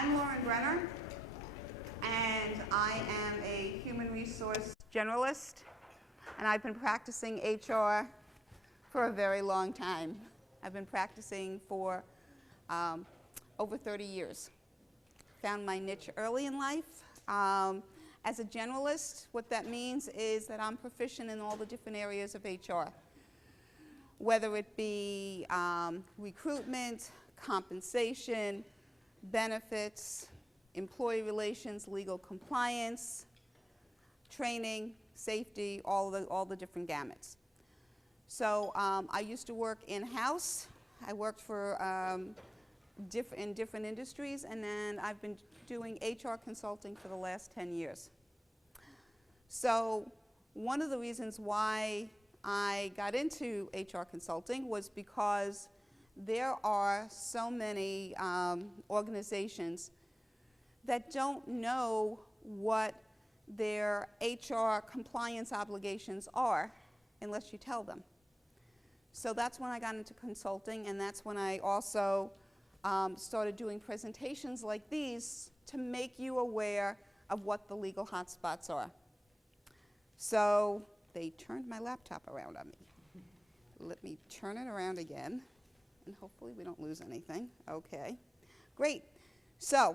I'm Brenner, and I am a human resource generalist, and I've been practicing HR for a very long time. I've been practicing for over 30 years. Found my niche early in life. As a generalist, what that means is that I'm proficient in all the different areas of HR, whether it be recruitment, compensation, benefits, employee relations, legal compliance, training, safety, all the different gamuts. So I used to work in-house. I worked for in different industries, and then I've been doing HR consulting for the last 10 years. So one of the reasons why I got into HR consulting was because there are so many organizations that don't know what their HR compliance obligations are unless you tell them. So that's when I got into consulting, and that's when I also started doing presentations like these to make you aware of what the legal hotspots are. So they turned my laptop around on me. Let me turn it around again, and hopefully we don't lose anything. Okay, great. So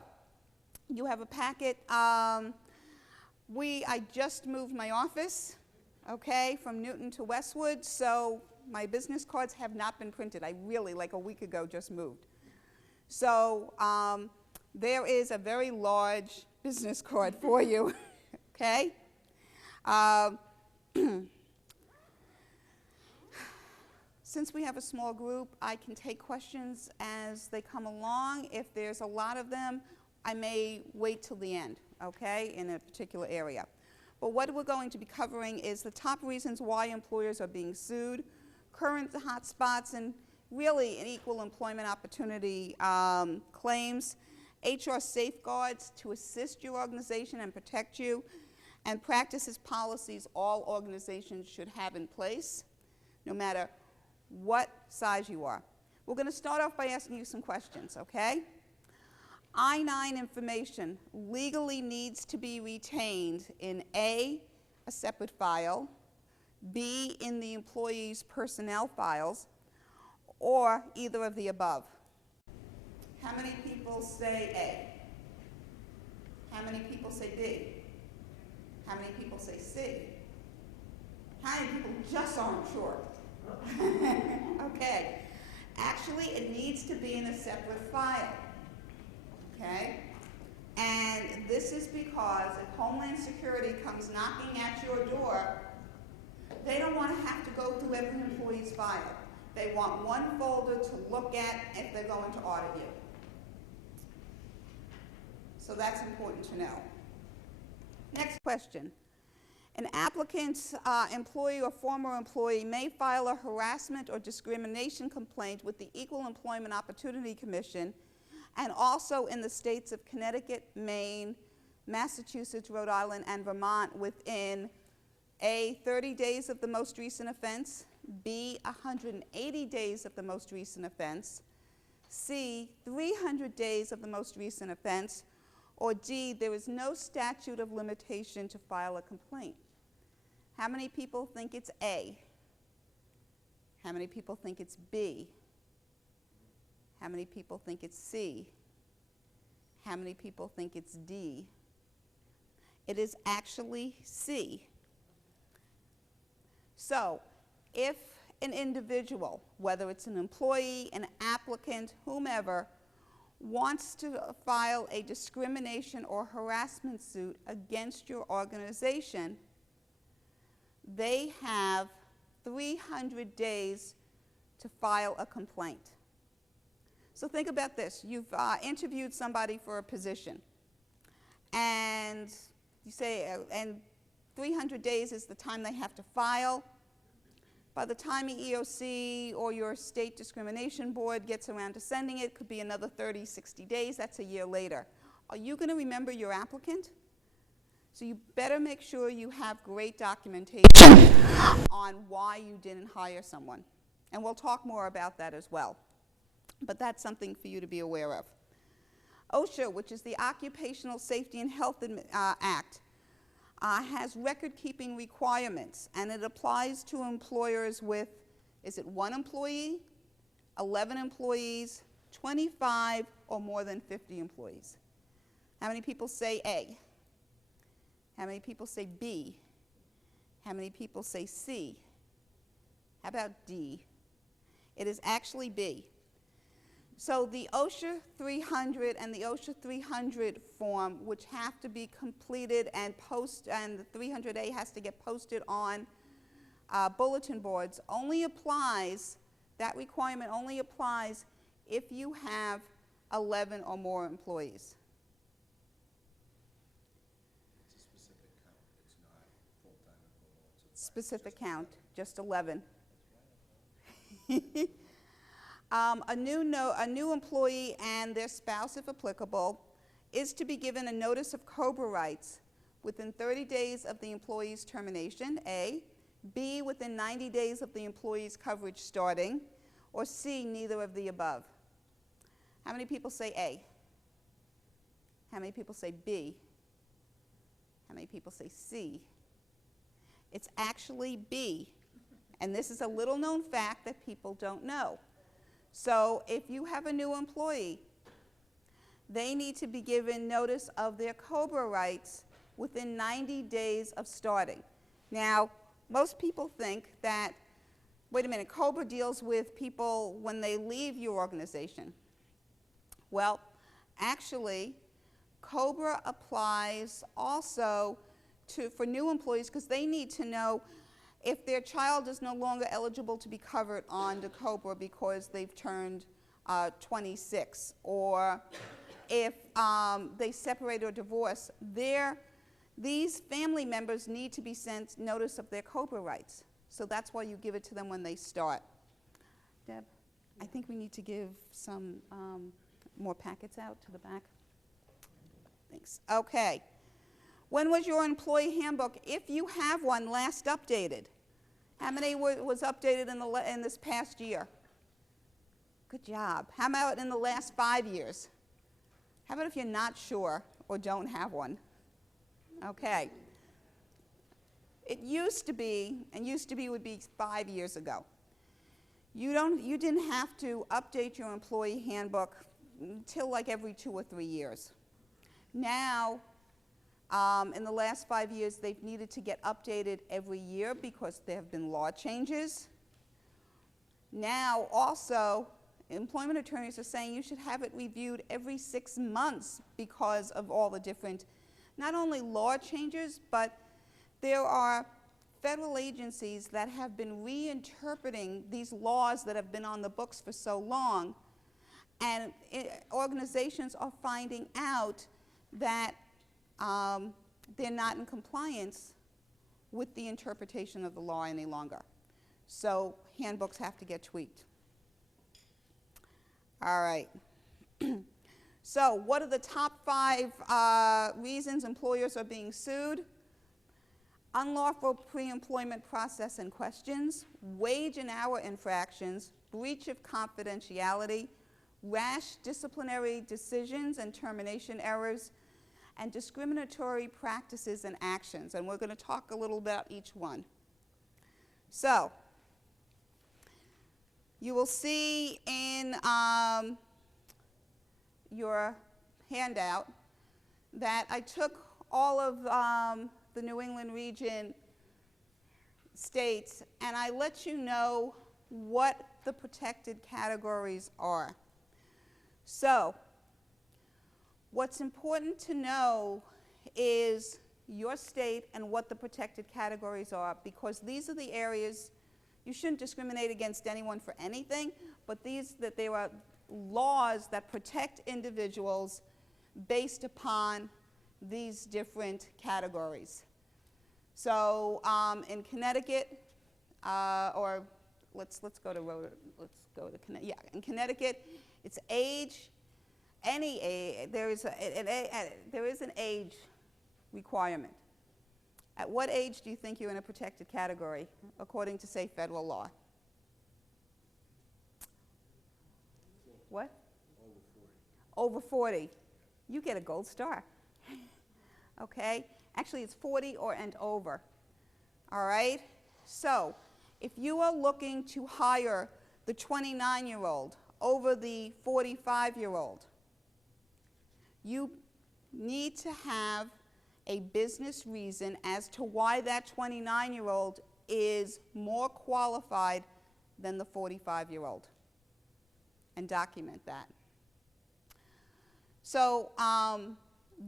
you have a packet. I just moved my office, okay, from Newton to Westwood, so my business cards have not been printed. I really, like a week ago, just moved. So there is a very large business card for you, okay? Since we have a small group, I can take questions as they come along. If there's a lot of them, I may wait till the end, okay, in a particular area. But what we're going to be covering is the top reasons why employers are being sued, current hotspots, and really an equal employment opportunity claims, HR safeguards to assist your organization and protect you, and practices, policies all organizations should have in place, no matter what size you are. We're going to start off by asking you some questions, okay? I-9 information legally needs to be retained in A, a separate file, B, in the employee's personnel files, or either of the above. How many people say A? How many people say B? How many people say C? How many people just aren't sure? Okay. Actually, it needs to be in a separate file. Okay? And this is because if Homeland Security comes knocking at your door, they don't want to have to go through every employee's file. They want one folder to look at if they're going to audit you. So that's important to know. Next question. An applicant's employee or former employee may file a harassment or discrimination complaint with the Equal Employment Opportunity Commission and also in the states of Connecticut, Maine, Massachusetts, Rhode Island, and Vermont within A, 30 days of the most recent offense, B, 180 days of the most recent offense, C, 300 days of the most recent offense, or D, there is no statute of limitation to file a complaint. How many people think it's A? How many people think it's B? How many people think it's C? How many people think it's D? It is actually C. So, if an individual, whether it's an employee, an applicant, whomever, wants to file a discrimination or harassment suit against your organization, they have 300 days to file a complaint. So think about this. You've interviewed somebody for a position, and you say, and 300 days is the time they have to file. By the time the EOC or your state discrimination board gets around to sending it, could be another 30, 60 days. That's a year later. Are you going to remember your applicant? So you better make sure you have great documentation on why you didn't hire someone. And we'll talk more about that as well. But that's something for you to be aware of. OSHA, which is the Occupational Safety and Health Act, has record-keeping requirements, and it applies to employers with, is it 1 employee, 11 employees, 25, or more than 50 employees? How many people say A? How many people say B? How many people say C? How about D? It is actually B. So the OSHA 300 and the OSHA 300 form, which have to be completed and the 300A has to get posted on bulletin boards, only applies, that requirement only applies if you have 11 or more employees. It's a specific count. It's not full-time equivalents. Specific count, just 11. A new employee and their spouse, if applicable, is to be given a notice of COBRA rights within 30 days of the employee's termination, A, B, within 90 days of the employee's coverage starting, or C, neither of the above. How many people say A? How many people say B? How many people say C? It's actually B, and this is a little known fact that people don't know. So if you have a new employee, they need to be given notice of their COBRA rights within 90 days of starting. Now, most people think that, wait a minute, COBRA deals with people when they leave your organization. Well, actually, COBRA applies also for new employees because they need to know if their child is no longer eligible to be covered under COBRA because they've turned 26, or if they separate or divorce, these family members need to be sent notice of their COBRA rights. So that's why you give it to them when they start. Deb, I think we need to give some more packets out to the back. Thanks. Okay. When was your employee handbook, if you have one, last updated? How many was updated in this past year? Good job. How about in the last 5 years? How about if you're not sure or don't have one? Okay. It used to be, and used to be would be 5 years ago. You didn't have to update your employee handbook until like every 2 or 3 years. Now, in the last 5 years, they've needed to get updated every year because there have been law changes. Now, also, employment attorneys are saying you should have it reviewed every 6 months because of all the different, not only law changes, but there are federal agencies that have been reinterpreting these laws that have been on the books for so long, and organizations are finding out that they're not in compliance with the interpretation of the law any longer. So handbooks have to get tweaked. All right. So what are the top 5 reasons employers are being sued? Unlawful pre-employment process and questions, wage and hour infractions, breach of confidentiality, rash disciplinary decisions and termination errors, and discriminatory practices and actions. And we're going to talk a little about each one. So, you will see in your handout that I took all of the New England region states, and I let you know what the protected categories are. So, what's important to know is your state and what the protected categories are, because these are the areas you shouldn't discriminate against anyone for anything, but that there are laws that protect individuals based upon these different categories. So in Connecticut, or let's go to Connecticut. Yeah, in Connecticut, it's age. Any age, there is an age requirement. At what age do you think you're in a protected category, according to, say, federal law? What? Over 40. Over 40. you get a gold star. Okay? Actually, it's 40 or and over. All right? So, if you are looking to hire the 29-year-old over the 45-year-old, you need to have a business reason as to why that 29-year-old is more qualified than the 45-year-old, and document that. So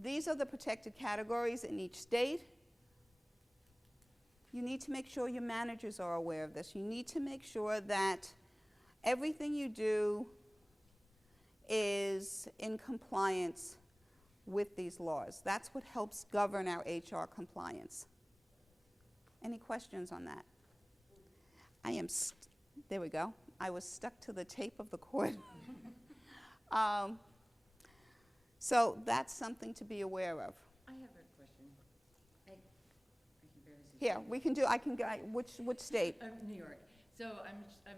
these are the protected categories in each state. You need to make sure your managers are aware of this. You need to make sure that everything you do is in compliance with these laws. That's what helps govern our HR compliance. Any questions on that? There we go. I was stuck to the tape of the cord. So that's something to be aware of. I have a question. I can barely see. Here, we can do, which state? New York. So I'm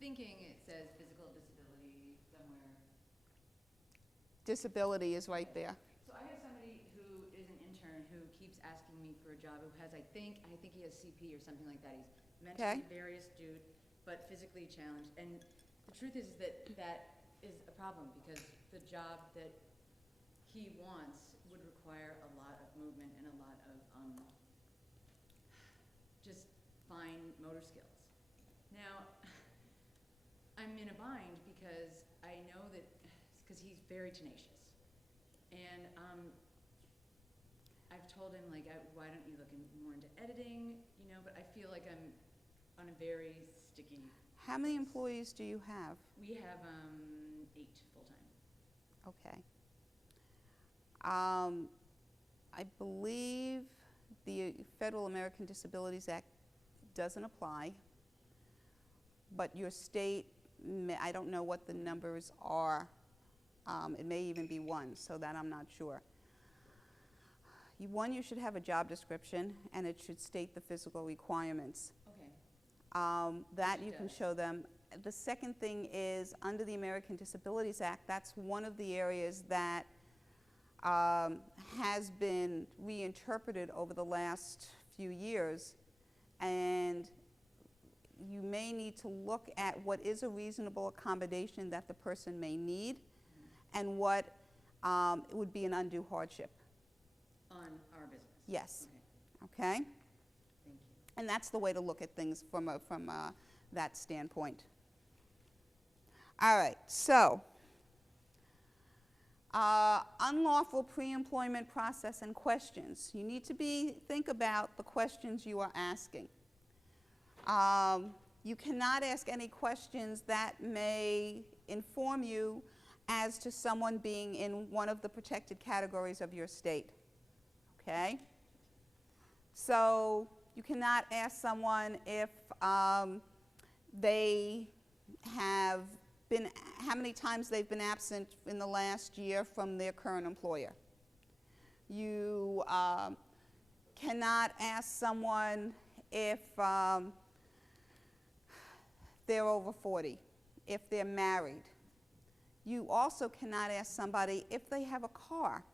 thinking it says physical disability somewhere. Disability is right there. So I have somebody who is an intern who keeps asking me for a job who has, I think he has CP or something like that. He's mentally very astute, but physically challenged. And the truth is that that is a problem because the job that he wants would require a lot of movement and a lot of just fine motor skills. Now, I'm in a bind because I know that, because he's very tenacious. And I've told him, like, why don't you look more into editing, you know, but I feel like I'm on a very sticky. How many employees do you have? We have 8 full-time. Okay. I believe the Federal American Disabilities Act doesn't apply, but your state, I don't know what the numbers are. It may even be 1, so that I'm not sure. You should have a job description, and it should state the physical requirements. Okay. That you can show them. The second thing is, under the American Disabilities Act, that's one of the areas that has been reinterpreted over the last few years, and you may need to look at what is a reasonable accommodation that the person may need, and what would be an undue hardship. On our business? Yes. Okay. Okay? Thank you. And that's the way to look at things from that standpoint. All right, so unlawful pre-employment process and questions. You need to think about the questions you are asking. You cannot ask any questions that may inform you as to someone being in one of the protected categories of your state. Okay? So you cannot ask someone if they have been, how many times they've been absent in the last year from their current employer. You cannot ask someone if they're over 40, if they're married. You also cannot ask somebody if they have a car.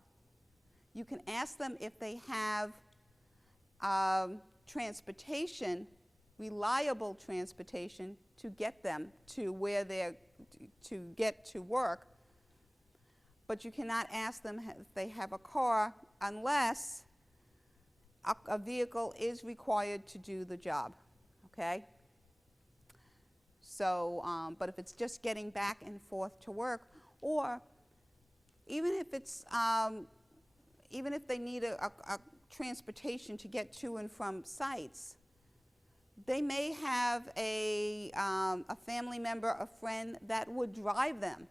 You can ask them if they have transportation, reliable transportation, to get them to where they're to get to work, but you cannot ask them if they have a car unless a vehicle is required to do the job. Okay? So, but if it's just getting back and forth to work, or even if it's even if they need a transportation to get to and from sites, they may have a family member, a friend that would drive them.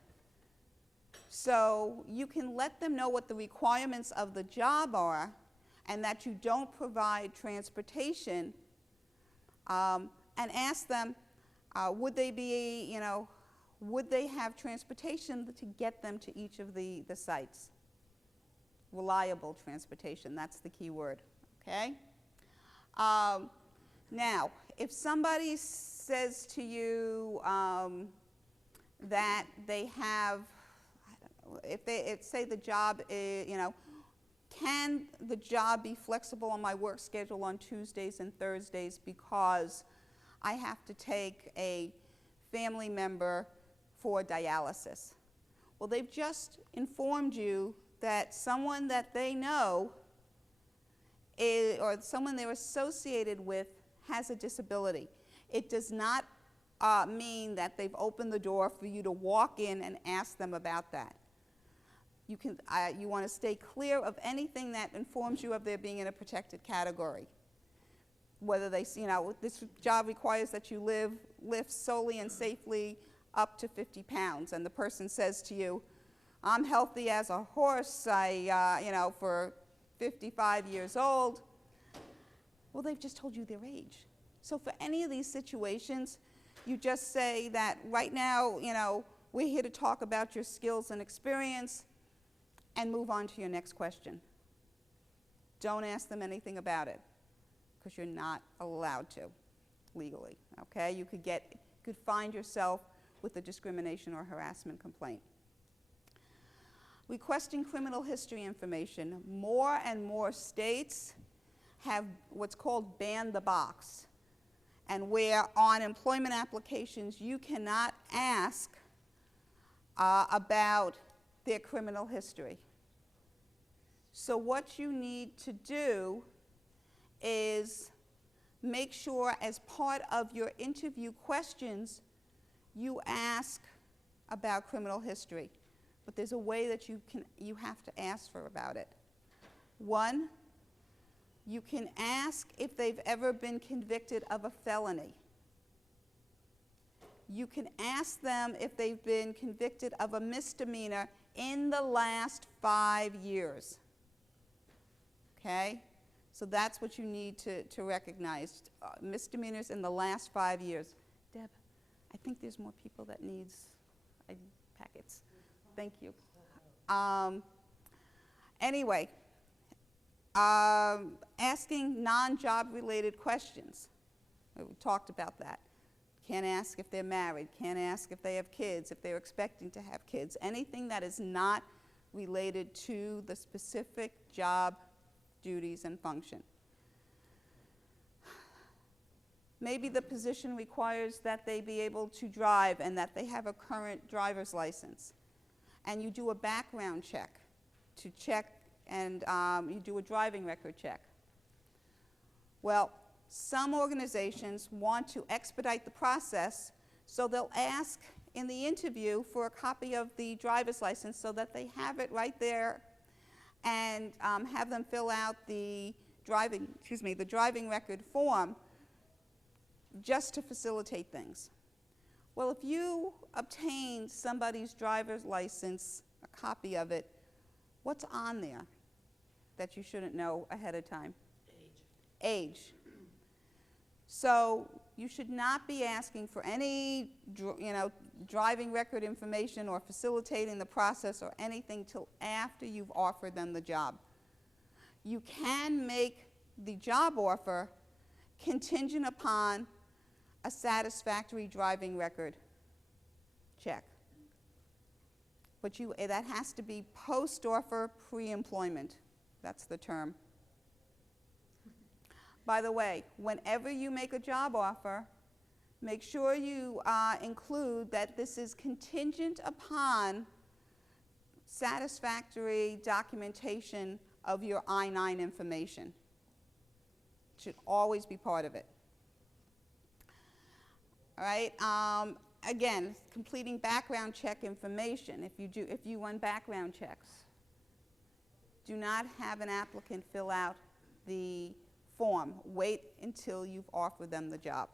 So you can let them know what the requirements of the job are, and that you don't provide transportation, and ask them, would they be, would they have transportation to get them to each of the sites? Reliable transportation, that's the key word, okay? Now, if somebody says to you that they have say the job is, can the job be flexible on my work schedule on Tuesdays and Thursdays because I have to take a family member for dialysis? Well, they've just informed you that someone that they know or someone they're associated with has a disability. It does not mean that they've opened the door for you to walk in and ask them about that. You want to stay clear of anything that informs you of their being in a protected category. Whether they, this job requires that you lift solely and safely up to 50 pounds, and the person says to you, I'm healthy as a horse, for 55 years old. Well, they've just told you their age. So for any of these situations, you just say that right now, we're here to talk about your skills and experience, and move on to your next question. Don't ask them anything about it, because you're not allowed to legally, okay? You could find yourself with a discrimination or harassment complaint. Requesting criminal history information. More and more states have what's called ban the box, and where on employment applications you cannot ask about their criminal history. So what you need to do is make sure as part of your interview questions you ask about criminal history. But there's a way that you have to ask about it. One, you can ask if they've ever been convicted of a felony. You can ask them if they've been convicted of a misdemeanor in the last 5 years. Okay? So that's what you need to recognize. Misdemeanors in the last 5 years. Deb, I think there's more people that needs packets. Thank you. Anyway, asking non-job related questions. We talked about that. Can't ask if they're married, can't ask if they have kids, if they're expecting to have kids. Anything that is not related to the specific job duties and function. Maybe the position requires that they be able to drive and that they have a current driver's license. And you do a background check to check, and you do a driving record check. Well, some organizations want to expedite the process, so they'll ask in the interview for a copy of the driver's license so that they have it right there, and have them fill out the driving record form just to facilitate things. Well, if you obtain somebody's driver's license, a copy of it, what's on there that you shouldn't know ahead of time? Age. So you should not be asking for any driving record information or facilitating the process or anything till after you've offered them the job. You can make the job offer contingent upon a satisfactory driving record check. But that has to be post-offer, pre-employment. That's the term. By the way, whenever you make a job offer, make sure you include that this is contingent upon satisfactory documentation of your I-9 information. It should always be part of it. All right. Again, completing background check information. If you run background checks, do not have an applicant fill out the form. Wait until you've offered them the job.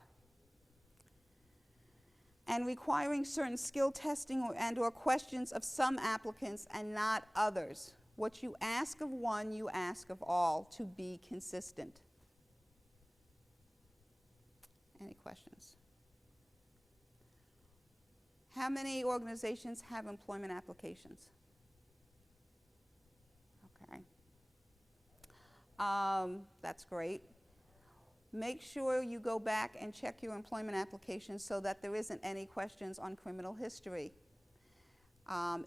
And requiring certain skill testing and/or questions of some applicants and not others. What you ask of one, you ask of all, to be consistent. Any questions? How many organizations have employment applications? Okay. That's great. Make sure you go back and check your employment applications so that there isn't any questions on criminal history.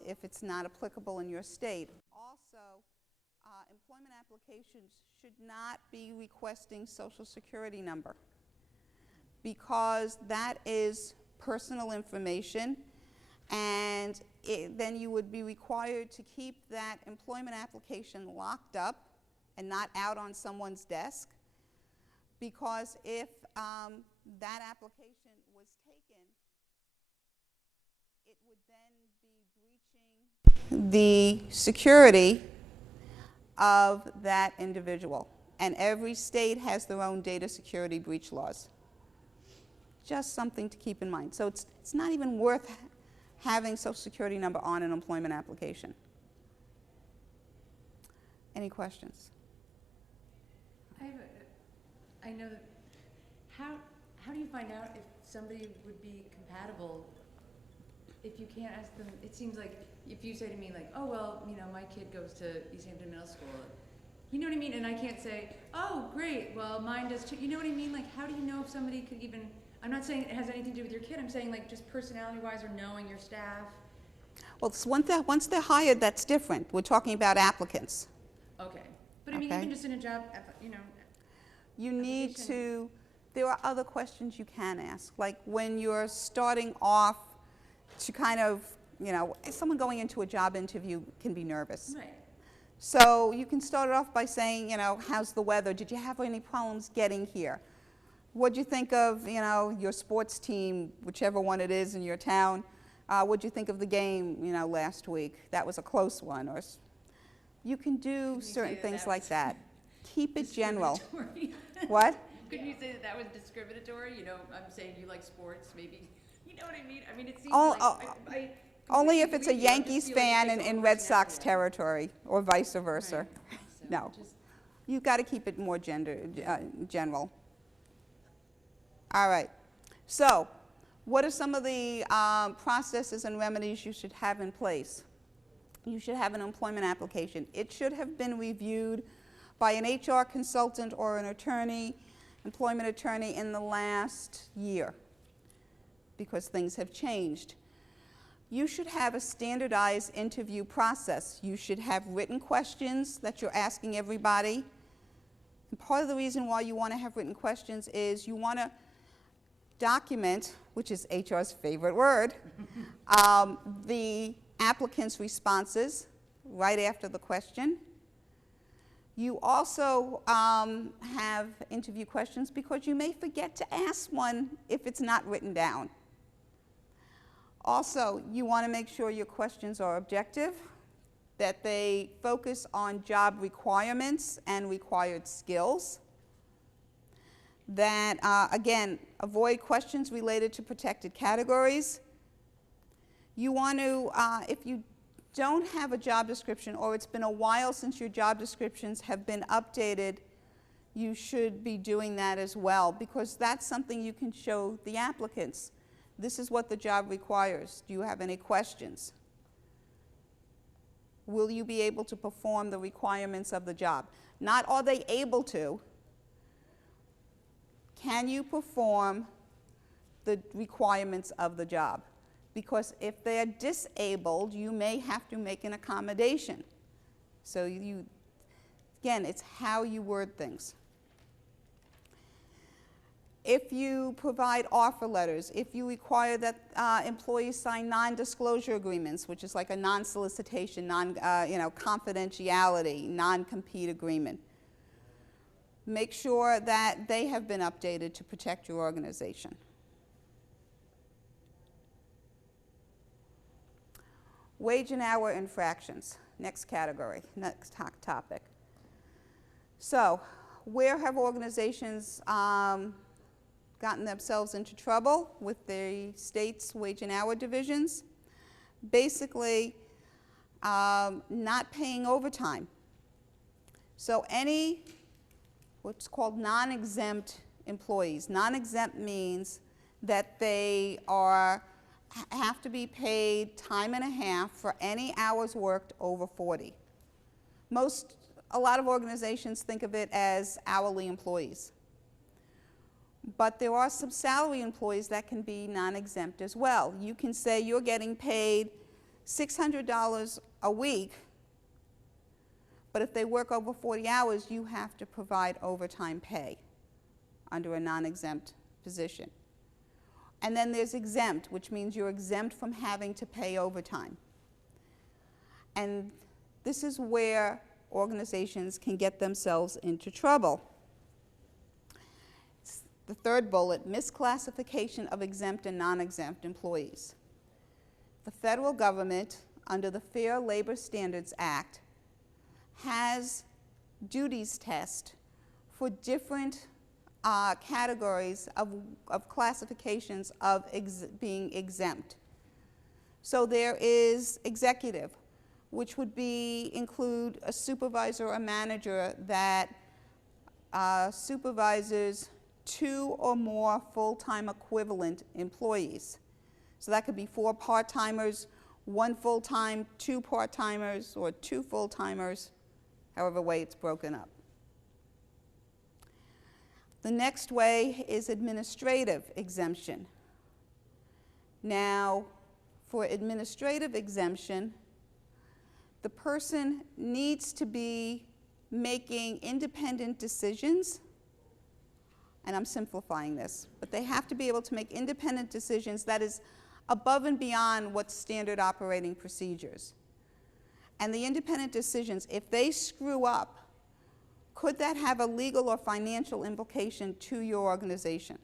if it's not applicable in your state. Also, employment applications should not be requesting Social Security number, because that is personal information, and then you would be required to keep that employment application locked up and not out on someone's desk, because if that application was taken, it would then be breaching the security of that individual. And every state has their own data security breach laws. Just something to keep in mind. So it's not even worth having Social Security number on an employment application. Any questions? I know that, how do you find out if somebody would be compatible if you can't ask them? It seems like if you say to me like, oh, well, you know, my kid goes to East Hampton Middle School, you know what I mean? And I can't say, oh, great, well, mine does too. You know what I mean? Like, how do you know if somebody could even, I'm not saying it has anything to do with your kid, I'm saying like just personality-wise or knowing your staff. Well, once they're hired, that's different. We're talking about applicants. Okay. But I mean, even just in a job, you know. You need to, there are other questions you can ask. Like when you're starting off to kind of, you know, someone going into a job interview can be nervous. Right. So you can start it off by saying, you know, how's the weather? Did you have any problems getting here? What'd you think of, you know, your sports team, whichever one it is in your town? What'd you think of the game, you know, last week? That was a close one. Or you can do certain things like that. Keep it general. What? Couldn't you say that was discriminatory? You know, I'm saying you like sports, maybe. You know what I mean? I mean, it seems like only if it's a Yankees fan in Red Sox territory, or vice versa. Right. So No, you've got to keep it more general. All right. So, what are some of the processes and remedies you should have in place? You should have an employment application. It should have been reviewed by an HR consultant or an attorney, employment attorney, in the last year, because things have changed. You should have a standardized interview process. You should have written questions that you're asking everybody. And part of the reason why you want to have written questions is you want to document, which is HR's favorite word, the applicant's responses right after the question. You also have interview questions because you may forget to ask one if it's not written down. Also, you want to make sure your questions are objective, that they focus on job requirements and required skills, that, again, avoid questions related to protected categories. You want to, if you don't have a job description, or it's been a while since your job descriptions have been updated, you should be doing that as well, because that's something you can show the applicants. This is what the job requires. Do you have any questions? Will you be able to perform the requirements of the job? Not are they able to. Can you perform the requirements of the job? Because if they're disabled, you may have to make an accommodation. So again, it's how you word things. If you provide offer letters, if you require that employees sign non-disclosure agreements, which is like a non-solicitation, confidentiality, non-compete agreement, make sure that they have been updated to protect your organization. Wage and hour infractions, next category, next topic. So, where have organizations gotten themselves into trouble with the state's wage and hour divisions? Basically, not paying overtime. So any what's called non-exempt employees. Non-exempt means that they have to be paid time and a half for any hours worked over 40. A lot of organizations think of it as hourly employees. But there are some salary employees that can be non-exempt as well. You can say you're getting paid $600 a week, but if they work over 40 hours, you have to provide overtime pay under a non-exempt position. And then there's exempt, which means you're exempt from having to pay overtime. And this is where organizations can get themselves into trouble. It's the third bullet, misclassification of exempt and non-exempt employees. The federal government, under the Fair Labor Standards Act, has duties tests for different categories of classifications of being exempt. So there is executive, which would include a supervisor or a manager that supervises 2 or more full-time equivalent employees. So that could be 4 part-timers, 1 full-time, 2 part-timers, or 2 full-timers, however way it's broken up. The next way is administrative exemption. Now, for administrative exemption, the person needs to be making independent decisions, and I'm simplifying this, but they have to be able to make independent decisions that is above and beyond what's standard operating procedures. And the independent decisions, if they screw up, could that have a legal or financial implication to your organization?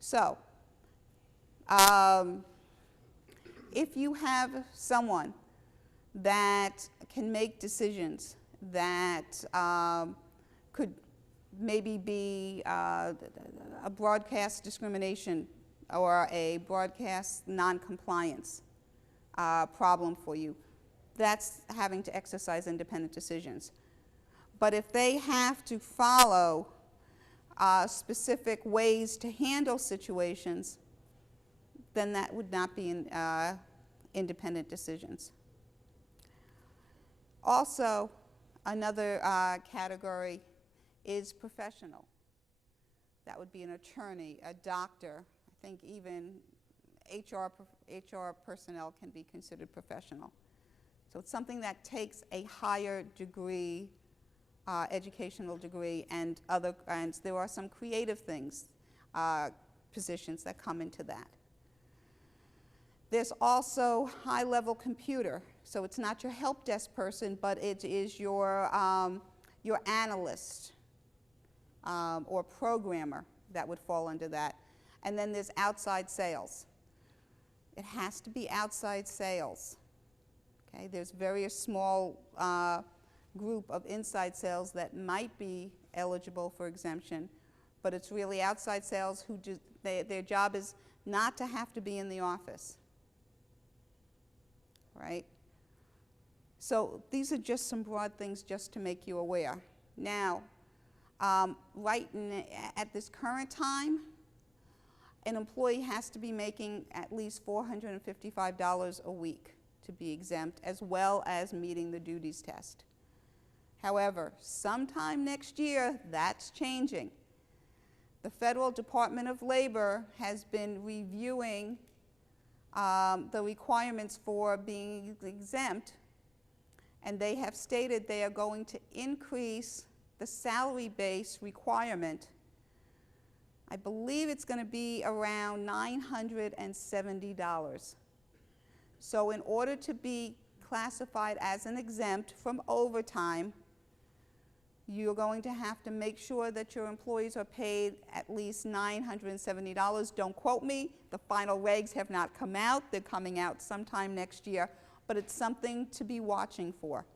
So, if you have someone that can make decisions that could maybe be a broadcast discrimination or a broadcast non-compliance problem for you, that's having to exercise independent decisions. But if they have to follow specific ways to handle situations, then that would not be independent decisions. Also, another category is professional. That would be an attorney, a doctor. I think even HR personnel can be considered professional. So it's something that takes a higher degree, educational degree, and there are some creative things, positions that come into that. There's also high-level computer. So it's not your help desk person, but it is your analyst or programmer that would fall under that. And then there's outside sales. It has to be outside sales. Okay? There's various small group of inside sales that might be eligible for exemption, but it's really outside sales who their job is not to have to be in the office. Right? So these are just some broad things just to make you aware. Now, at this current time, an employee has to be making at least $455 a week to be exempt, as well as meeting the duties test. However, sometime next year, that's changing. The Federal Department of Labor has been reviewing the requirements for being exempt, and they have stated they are going to increase the salary base requirement. I believe it's going to be around $970. So in order to be classified as an exempt from overtime, you're going to have to make sure that your employees are paid at least $970. Don't quote me. The final regs have not come out. They're coming out sometime next year. But it's something to be watching for.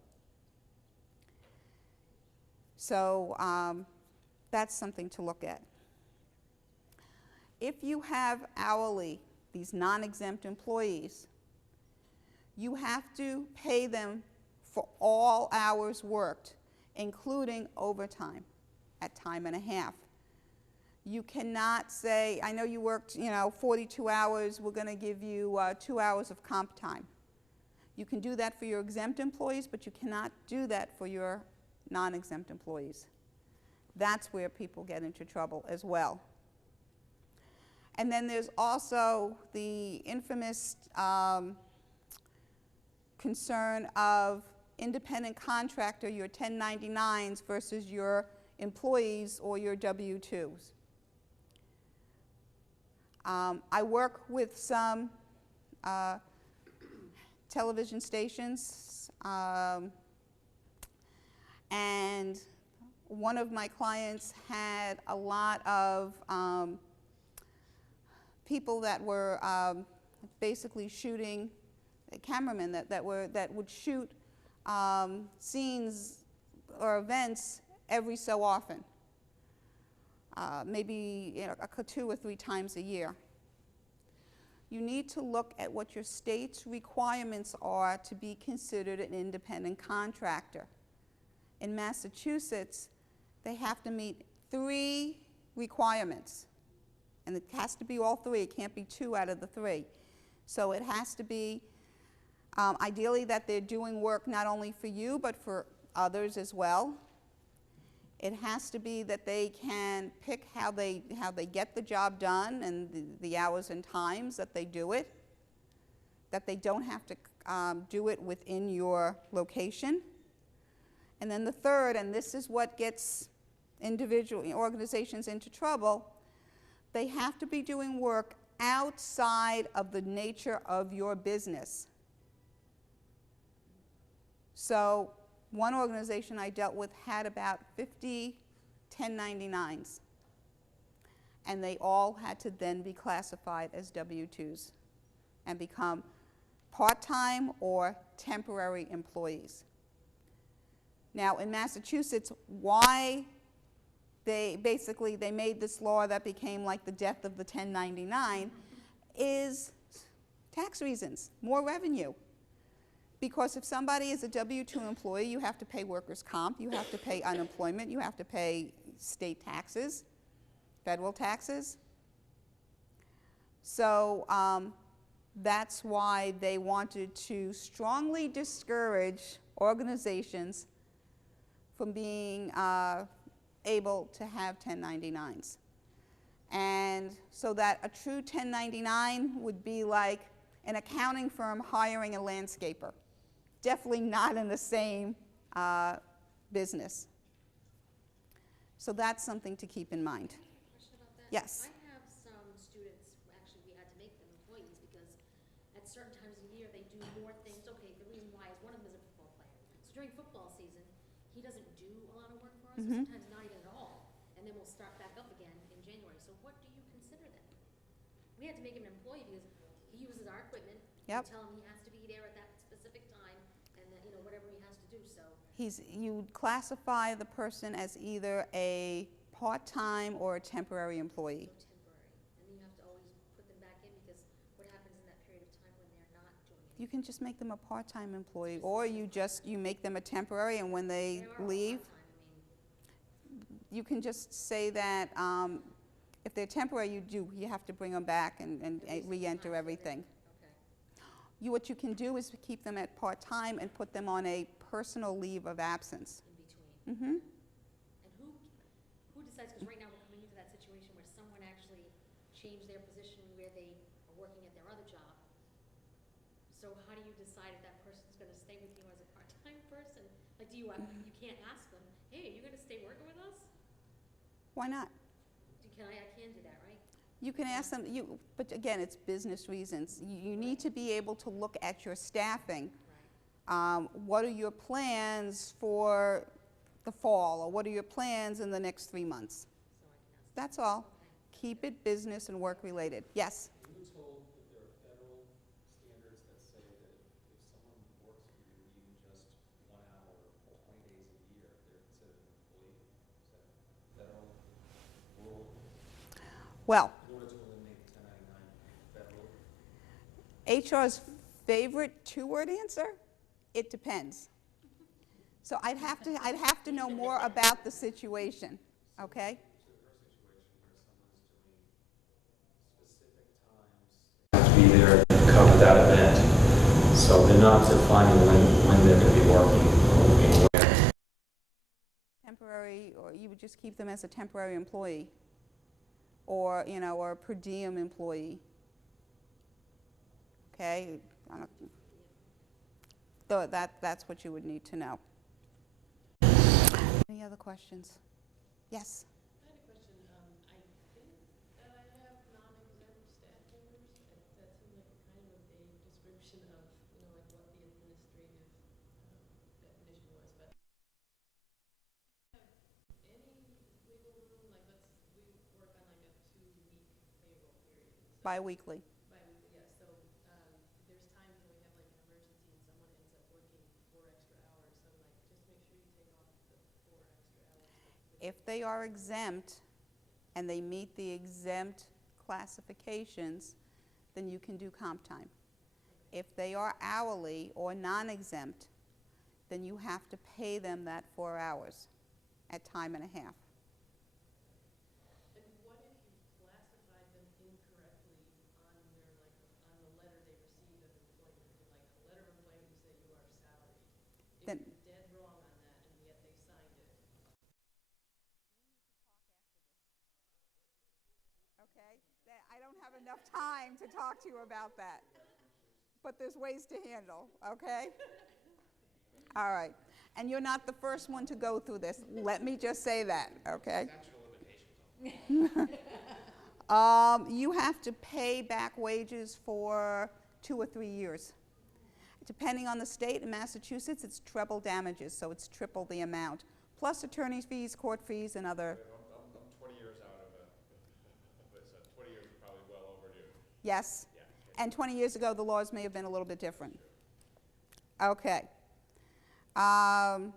So that's something to look at. If you have hourly, these non-exempt employees, you have to pay them for all hours worked, including overtime at time and a half. You cannot say, I know you worked 42 hours, we're going to give you 2 hours of comp time. You can do that for your exempt employees, but you cannot do that for your non-exempt employees. That's where people get into trouble as well. And then there's also the infamous concern of independent contractor, your 1099s versus your employees or your W-2s. I work with some television stations, and one of my clients had a lot of people that were basically shooting, cameramen that would shoot scenes or events every so often, maybe 2 or 3 times a year. You need to look at what your state's requirements are to be considered an independent contractor. In Massachusetts, they have to meet 3 requirements, and it has to be all 3. It can't be 2 out of the 3. So it has to be ideally that they're doing work not only for you but for others as well. It has to be that they can pick how they get the job done and the hours and times that they do it, that they don't have to do it within your location. And then the third, and this is what gets organizations into trouble, they have to be doing work outside of the nature of your business. So one organization I dealt with had about 50 1099s, and they all had to then be classified as W-2s and become part-time or temporary employees. Now, in Massachusetts, why they made this law that became like the death of the 1099 is tax reasons, more revenue. Because if somebody is a W-2 employee, you have to pay workers' comp, you have to pay unemployment, you have to pay state taxes, federal taxes. So that's why they wanted to strongly discourage organizations from being able to have 1099s. And so that a true 1099 would be like an accounting firm hiring a landscaper. Definitely not in the same business. So that's something to keep in mind. Question about that? Yes. I have some students, actually we had to make them employees because at certain times of the year they do more things. Okay, the reason why is one of them is a football player. So during football season, he doesn't do a lot of work for us, or sometimes not even at all. And then we'll start back up again in January. So what do you consider then? We had to make him an employee because he uses our equipment. Yep. We tell him he has to be there at that specific time, and that, whatever he has to do, so. You classify the person as either a part-time or a temporary employee. So temporary, and then you have to always put them back in because what happens in that period of time when they're not doing it? You can just make them a part-time employee, or you make them a temporary, and when they are all leave, part-time, you can just say that if they're temporary, you have to bring them back and re-enter everything. Okay, What you can do is keep them at part-time and put them on a personal leave of absence. in between. Mm-hmm. And who decides, because right now we're coming into that situation where someone actually changed their position where they are working at their other job. So how do you decide if that person's gonna stay with you as a part-time person? Like, you can't ask them, hey, are you gonna stay working with us? Why not? I can do that, right? You can ask them, but again, it's business reasons. You need to be able to look at your staffing. Right. What are your plans for the fall, or what are your plans in the next 3 months? So I can ask. That's all. Okay. Keep it business and work related. Yes? We were told that there are federal standards that say that if someone works for you even just 1 hour or 20 days a year, they're considered an employee. Is that federal rule Well, in order to eliminate the 1099 federal? HR's favorite 2-word answer? It depends. So I'd have to know more about the situation, okay? To her situation where someone is doing specific times, they have to be there to cover that event. So they're not defining when they're going to be working or working where. Temporary, or you would just keep them as a temporary employee. or, you know, or a per diem employee. Okay? So that's what you would need to know. Any other questions? Yes? I had a question. I think that I have non-exempt staff members. That seemed like a kind of a vague description of, you know, like what the administrative definition was. But have any wiggle room? Like, we work on like a 2-week payroll period. So Bi-weekly. bi-weekly, yeah. So there's times when we have like an emergency and someone ends up working 4 extra hours. So like, just make sure you take off the 4 extra hours. If they are exempt and they meet the exempt classifications, then you can do comp time. If they are hourly or non-exempt, then you have to pay them that 4 hours at time and a half. And what if you classified them incorrectly on their, like, on the letter they received of employment? And like, the letter of employment, you say you are salaried. If Then- you're dead wrong on that and yet they signed it. Okay? I don't have enough time to talk to you about that. But there's ways to handle, okay? All right. And you're not the first one to go through this. Let me just say that, okay? You have to pay back wages for 2 or 3 years. Depending on the state, in Massachusetts, it's treble damages, so it's triple the amount, plus attorney's fees, court fees, and other. I'm 20 years out of it, so 20 years is probably well overdue. Yes? Yeah. And 20 years ago, the laws may have been a little bit different. Okay. Now,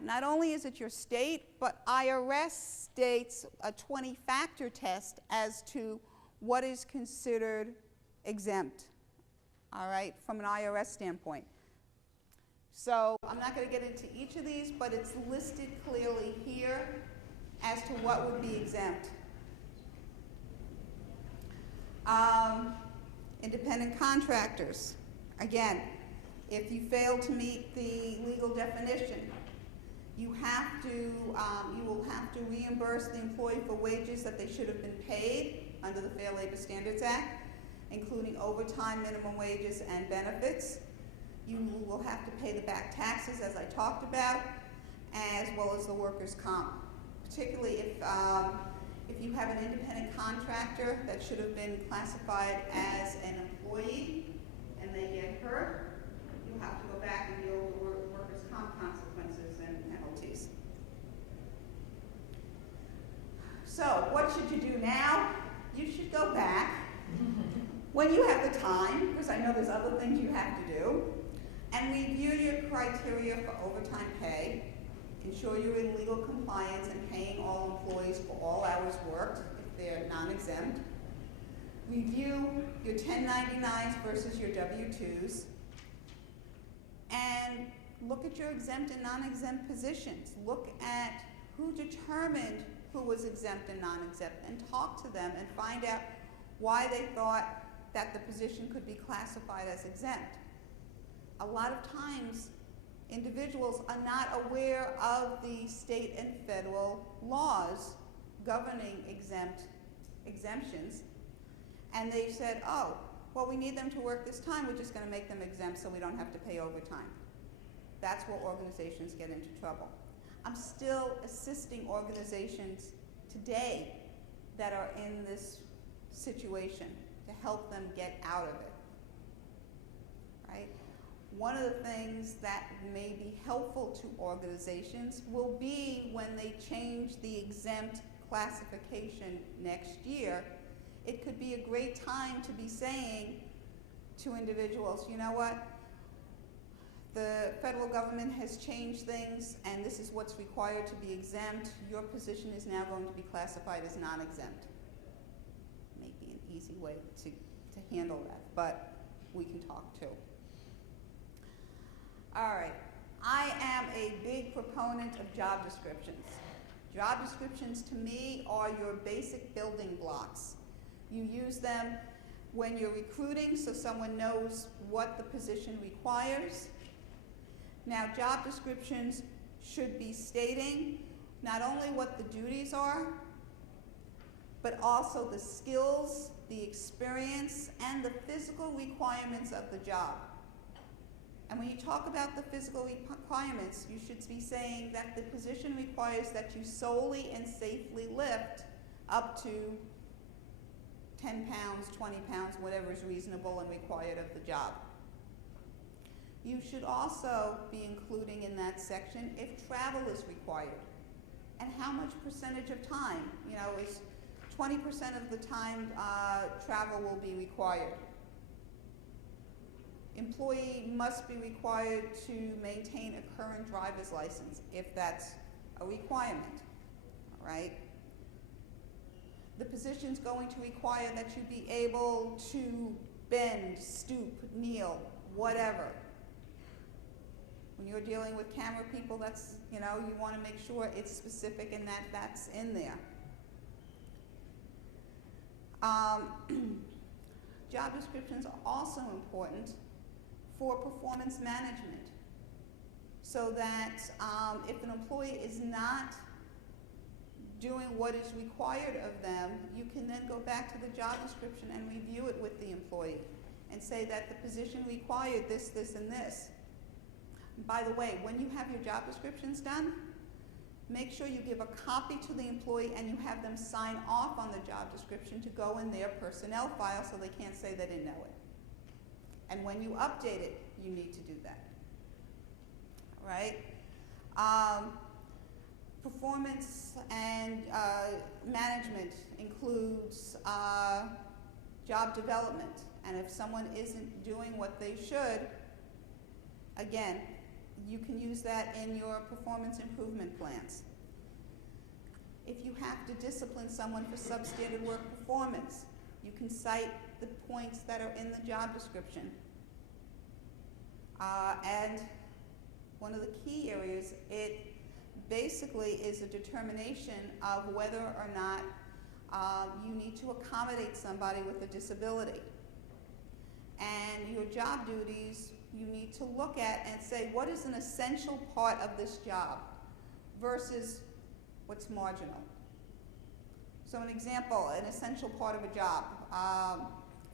not only is it your state, but IRS states a 20-factor test as to what is considered exempt, all right, from an IRS standpoint. So I'm not going to get into each of these, but it's listed clearly here as to what would be exempt. Independent contractors. Again, if you fail to meet the legal definition, you will have to reimburse the employee for wages that they should have been paid under the Fair Labor Standards Act, including overtime, minimum wages, and benefits. You will have to pay the back taxes, as I talked about, as well as the workers' comp. Particularly if you have an independent contractor that should have been classified as an employee and they get hurt, you have to go back and deal with the workers' comp consequences and penalties. So what should you do now? You should go back when you have the time, because I know there's other things you have to do, and review your criteria for overtime pay. Ensure you're in legal compliance and paying all employees for all hours worked if they're non-exempt. Review your 1099s versus your W-2s. And look at your exempt and non-exempt positions. Look at who determined who was exempt and non-exempt and talk to them and find out why they thought that the position could be classified as exempt. A lot of times, individuals are not aware of the state and federal laws governing exemptions, and they said, oh, well, we need them to work this time, we're just going to make them exempt so we don't have to pay overtime. That's where organizations get into trouble. I'm still assisting organizations today that are in this situation to help them get out of it, right? One of the things that may be helpful to organizations will be when they change the exempt classification next year. It could be a great time to be saying to individuals, you know what, the federal government has changed things and this is what's required to be exempt. Your position is now going to be classified as non-exempt. Maybe an easy way to handle that, but we can talk too. All right, I am a big proponent of job descriptions. Job descriptions to me are your basic building blocks. You use them when you're recruiting so someone knows what the position requires. Now, job descriptions should be stating not only what the duties are, but also the skills, the experience, and the physical requirements of the job. And when you talk about the physical requirements, you should be saying that the position requires that you solely and safely lift up to 10 pounds, 20 pounds, whatever is reasonable and required of the job. You should also be including in that section if travel is required and how much percentage of time. You know, is 20% of the time travel will be required. Employee must be required to maintain a current driver's license if that's a requirement, all right? The position's going to require that you be able to bend, stoop, kneel, whatever. When you're dealing with camera people, that's, you know, you want to make sure it's specific and that that's in there. Job descriptions are also important for performance management, so that if an employee is not doing what is required of them, you can then go back to the job description and review it with the employee and say that the position required this, this, and this. And by the way, when you have your job descriptions done, make sure you give a copy to the employee and you have them sign off on the job description to go in their personnel file so they can't say they didn't know it. And when you update it, you need to do that. All right? Performance and management includes job development. And if someone isn't doing what they should, again, you can use that in your performance improvement plans. If you have to discipline someone for substandard work performance, you can cite the points that are in the job description. And one of the key areas, it basically is a determination of whether or not you need to accommodate somebody with a disability. And your job duties, you need to look at and say, what is an essential part of this job versus what's marginal? So an example, an essential part of a job.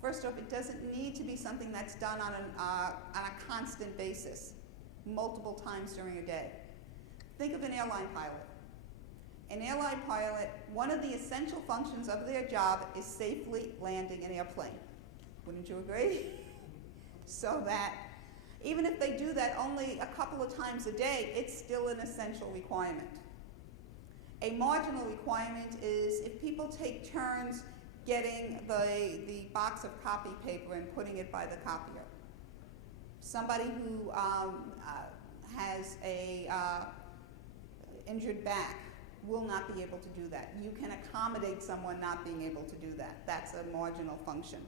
First off, it doesn't need to be something that's done on a constant basis, multiple times during a day. Think of an airline pilot. An airline pilot, one of the essential functions of their job is safely landing an airplane. Wouldn't you agree? So that even if they do that only a couple of times a day, it's still an essential requirement. A marginal requirement is if people take turns getting the box of copy paper and putting it by the copier. Somebody who has a injured back will not be able to do that. You can accommodate someone not being able to do that. That's a marginal function.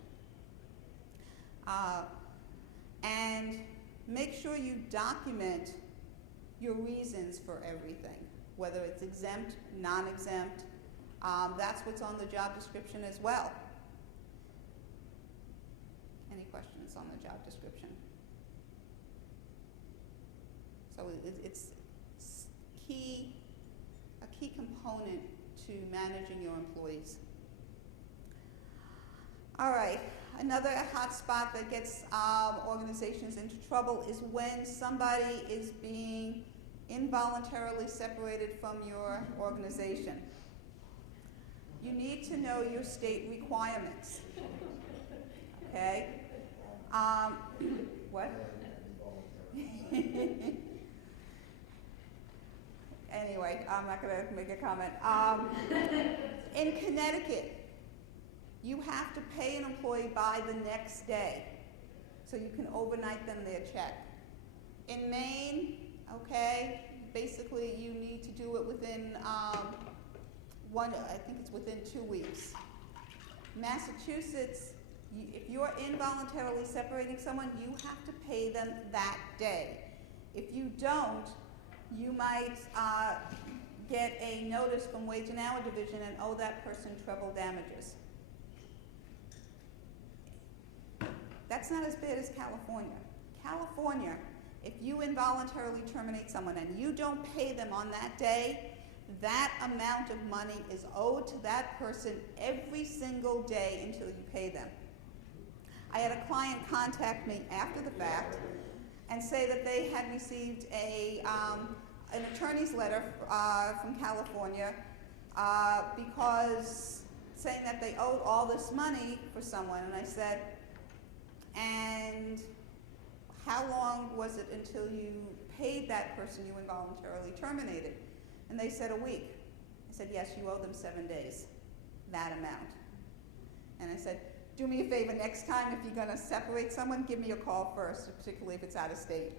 And make sure you document your reasons for everything, whether it's exempt, non-exempt. That's what's on the job description as well. Any questions on the job description? So it's a key component to managing your employees. All right, another hot spot that gets organizations into trouble is when somebody is being involuntarily separated from your organization. You need to know your state requirements, okay? What? Anyway, I'm not going to make a comment. In Connecticut, you have to pay an employee by the next day, so you can overnight them their check. In Maine, okay, basically you need to do it within I think it's within 2 weeks. Massachusetts, if you're involuntarily separating someone, you have to pay them that day. If you don't, you might get a notice from Wage and Hour Division and owe that person treble damages. That's not as bad as California. California, if you involuntarily terminate someone and you don't pay them on that day, that amount of money is owed to that person every single day until you pay them. I had a client contact me after the fact and say that they had received an attorney's letter from California because saying that they owed all this money for someone. And I said, and how long was it until you paid that person you involuntarily terminated? And they said a week. I said, yes, you owe them 7 days, that amount. And I said, do me a favor, next time if you're going to separate someone, give me a call first, particularly if it's out of state.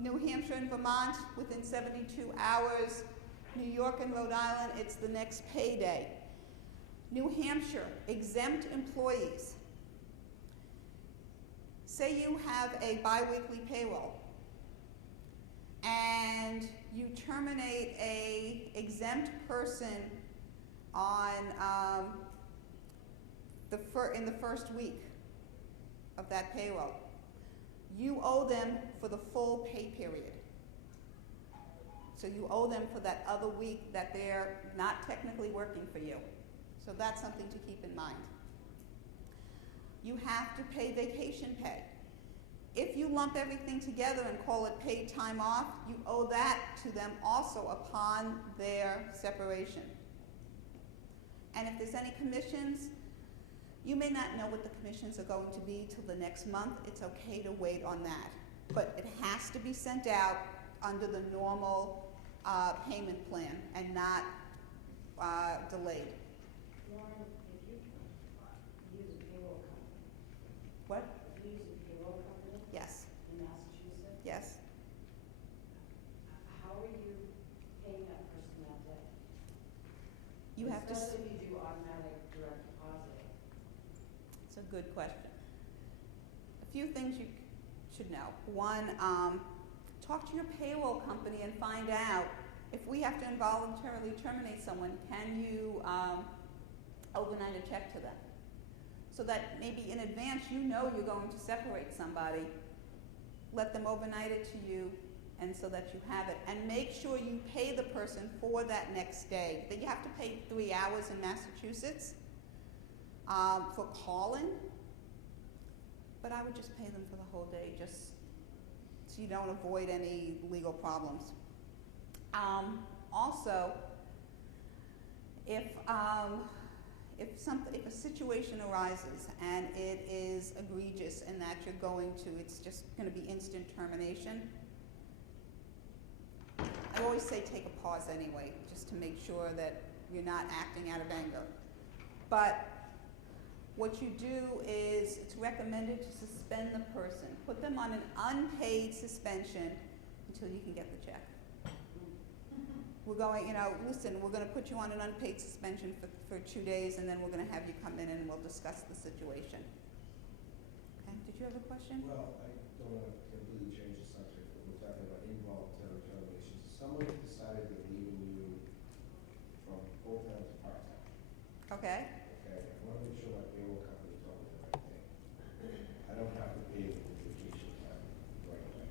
New Hampshire and Vermont, within 72 hours. New York and Rhode Island, it's the next payday. New Hampshire, exempt employees. Say you have a biweekly payroll and you terminate a exempt person on in the first week of that payroll. You owe them for the full pay period. So you owe them for that other week that they're not technically working for you. So that's something to keep in mind. You have to pay vacation pay. If you lump everything together and call it paid time off, you owe that to them also upon their separation. And if there's any commissions, you may not know what the commissions are going to be till the next month. It's okay to wait on that. But it has to be sent out under the normal payment plan and not delayed. Lauren, if you use a payroll company. What? If you use a payroll company Yes. in Massachusetts. Yes. How are you paying that person that day? You have to. Especially if you do automatic direct deposit. It's a good question. A few things you should know. One, talk to your payroll company and find out if we have to involuntarily terminate someone, can you overnight a check to them? So that maybe in advance you know you're going to separate somebody, let them overnight it to you, and so that you have it. And make sure you pay the person for that next day. That you have to pay 3 hours in Massachusetts for calling, but I would just pay them for the whole day, just so you don't avoid any legal problems. Also, if a situation arises and it is egregious and that you're going to, it's just going to be instant termination, I always say take a pause anyway, just to make sure that you're not acting out of anger. But what you do is, it's recommended to suspend the person. Put them on an unpaid suspension until you can get the check. We're going, listen, we're going to put you on an unpaid suspension for 2 days, and then we're going to have you come in and we'll discuss the situation. Okay, did you have a question? Well, I don't want to completely change the subject, but we're talking about involuntary terminations. Someone decided they're leaving you from full-time to part-time. Okay. Okay, I want to make sure my payroll company told me the right thing. I don't have to pay for vacation time right away.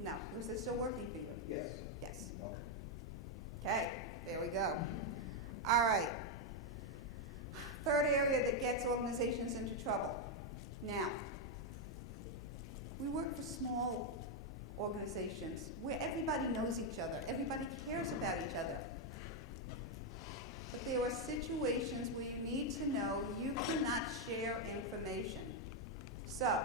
No, because they're still working for you. Yes. Yes. Okay. Okay, there we go. All right. Third area that gets organizations into trouble. Now, we work for small organizations where everybody knows each other, everybody cares about each other. But there are situations where you need to know you cannot share information. So,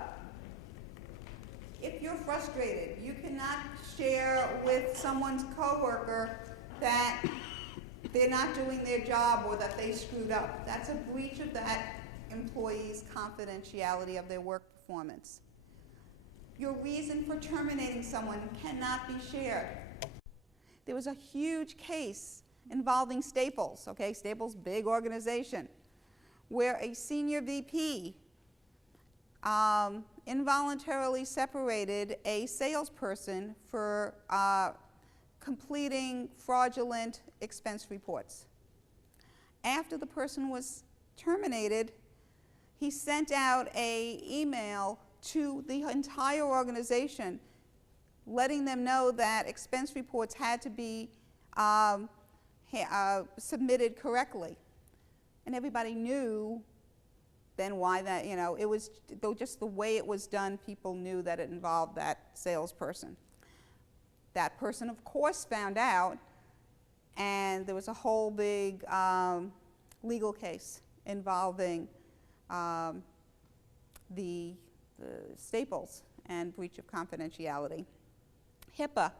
if you're frustrated, you cannot share with someone's coworker that they're not doing their job or that they screwed up. That's a breach of that employee's confidentiality of their work performance. Your reason for terminating someone cannot be shared. There was a huge case involving Staples, okay, Staples, big organization, where a senior VP involuntarily separated a salesperson for completing fraudulent expense reports. After the person was terminated, he sent out an email to the entire organization letting them know that expense reports had to be submitted correctly. And everybody knew then why that, you know, it was just the way it was done, people knew that it involved that salesperson. That person, of course, found out, and there was a whole big legal case involving the Staples and breach of confidentiality. HIPAA,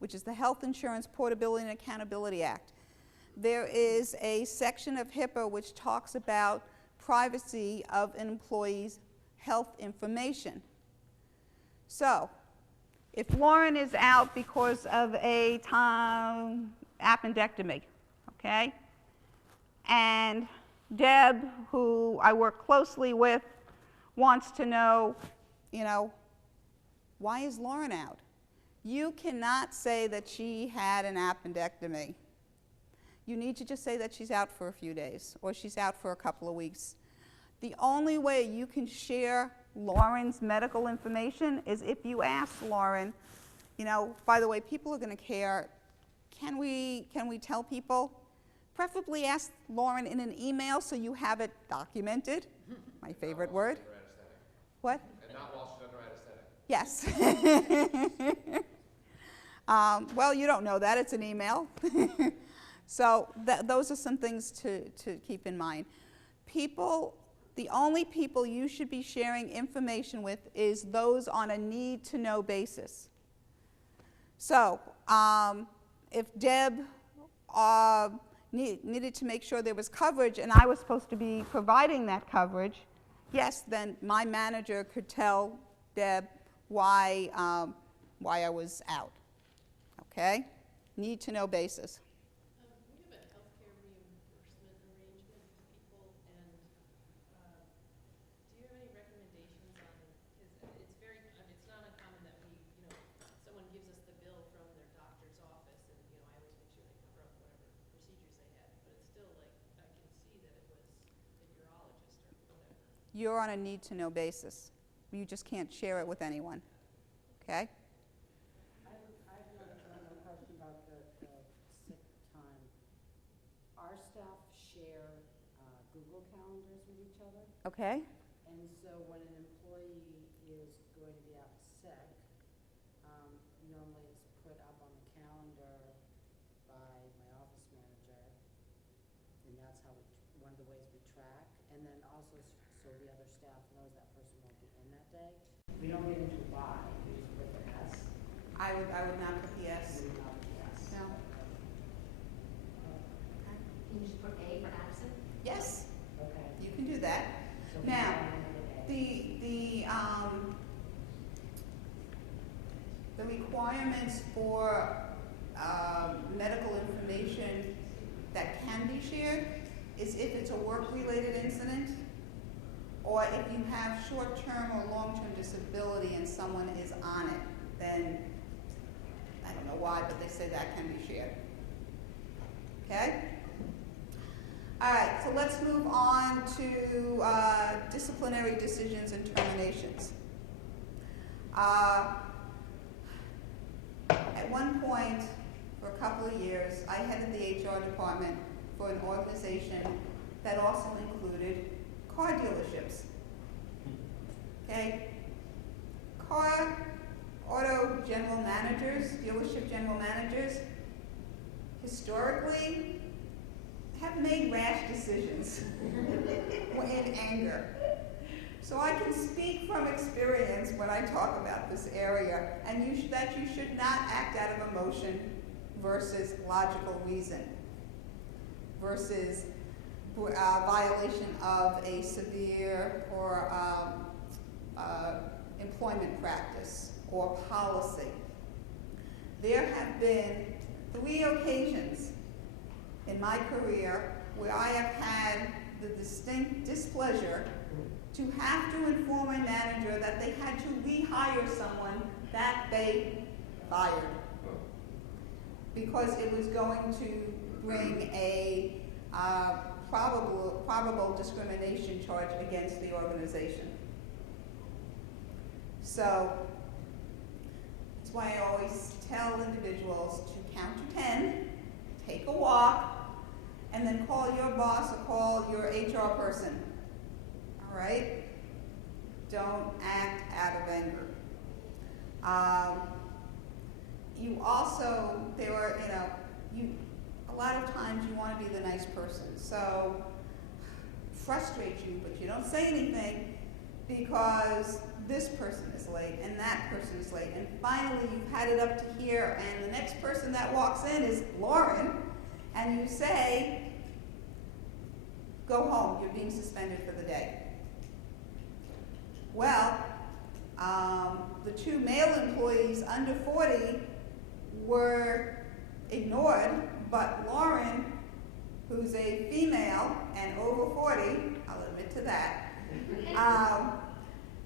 which is the Health Insurance Portability and Accountability Act. There is a section of HIPAA which talks about privacy of an employee's health information. So, if Lauren is out because of a appendectomy, okay, and Deb, who I work closely with, wants to know, you know, why is Lauren out? You cannot say that she had an appendectomy. You need to just say that she's out for a few days, or she's out for a couple of weeks. The only way you can share Lauren's medical information is if you ask Lauren, you know, by the way, people are going to care. Can we tell people? Preferably ask Lauren in an email so you have it documented. My favorite word. What? And not while she's under anesthetic. Yes. Well, you don't know that. It's an email. So those are some things to keep in mind. People, the only people you should be sharing information with is those on a need-to-know basis. So if Deb needed to make sure there was coverage and I was supposed to be providing that coverage, yes, then my manager could tell Deb why I was out. Okay? Need-to-know basis. We have a healthcare reimbursement arrangement with people, and do you have any recommendations on, because it's very, it's not uncommon that we, you know, someone gives us the bill from their doctor's office, and, you know, I always make sure they cover up whatever procedures they had, but it's still like, I can see that it was a urologist or whatever. You're on a need-to-know basis. You just can't share it with anyone. Okay? I have another question about the sick time. Our staff share Google calendars with each other, Okay? and so when an employee is going to be out sick, normally it's put up on the calendar by my office manager, and that's how one of the ways we track, and then also so the other staff knows that person won't be in that day. We don't get into why, we just put the S. I would not put the S. We not the S. No. Can you just put A for absent? Yes, Okay. you can do that. So we Now, don't put A. the requirements for medical information that can be shared is if it's a work-related incident, or if you have short-term or long-term disability and someone is on it, then I don't know why, but they say that can be shared. Okay? All right, so let's move on to disciplinary decisions and terminations. At one point, for a couple of years, I headed the HR department for an organization that also included car dealerships. Okay? Auto general managers, dealership general managers, historically have made rash decisions in anger. So I can speak from experience when I talk about this area, and that you should not act out of emotion versus logical reason, versus violation of a severe or employment practice or policy. There have been 3 occasions in my career where I have had the distinct displeasure to have to inform a manager that they had to rehire someone that they fired because it was going to bring a probable discrimination charge against the organization. So it's why I always tell individuals to count to 10, take a walk, and then call your boss or call your HR person. All right? Don't act out of anger. You also, a lot of times you want to be the nice person. So, frustrate you, but you don't say anything because this person is late and that person is late. And finally, you've had it up to here, and the next person that walks in is Lauren, and you say, go home, you're being suspended for the day. Well, the 2 male employees under 40 were ignored, but Lauren, who's a female and over 40, I'll admit to that,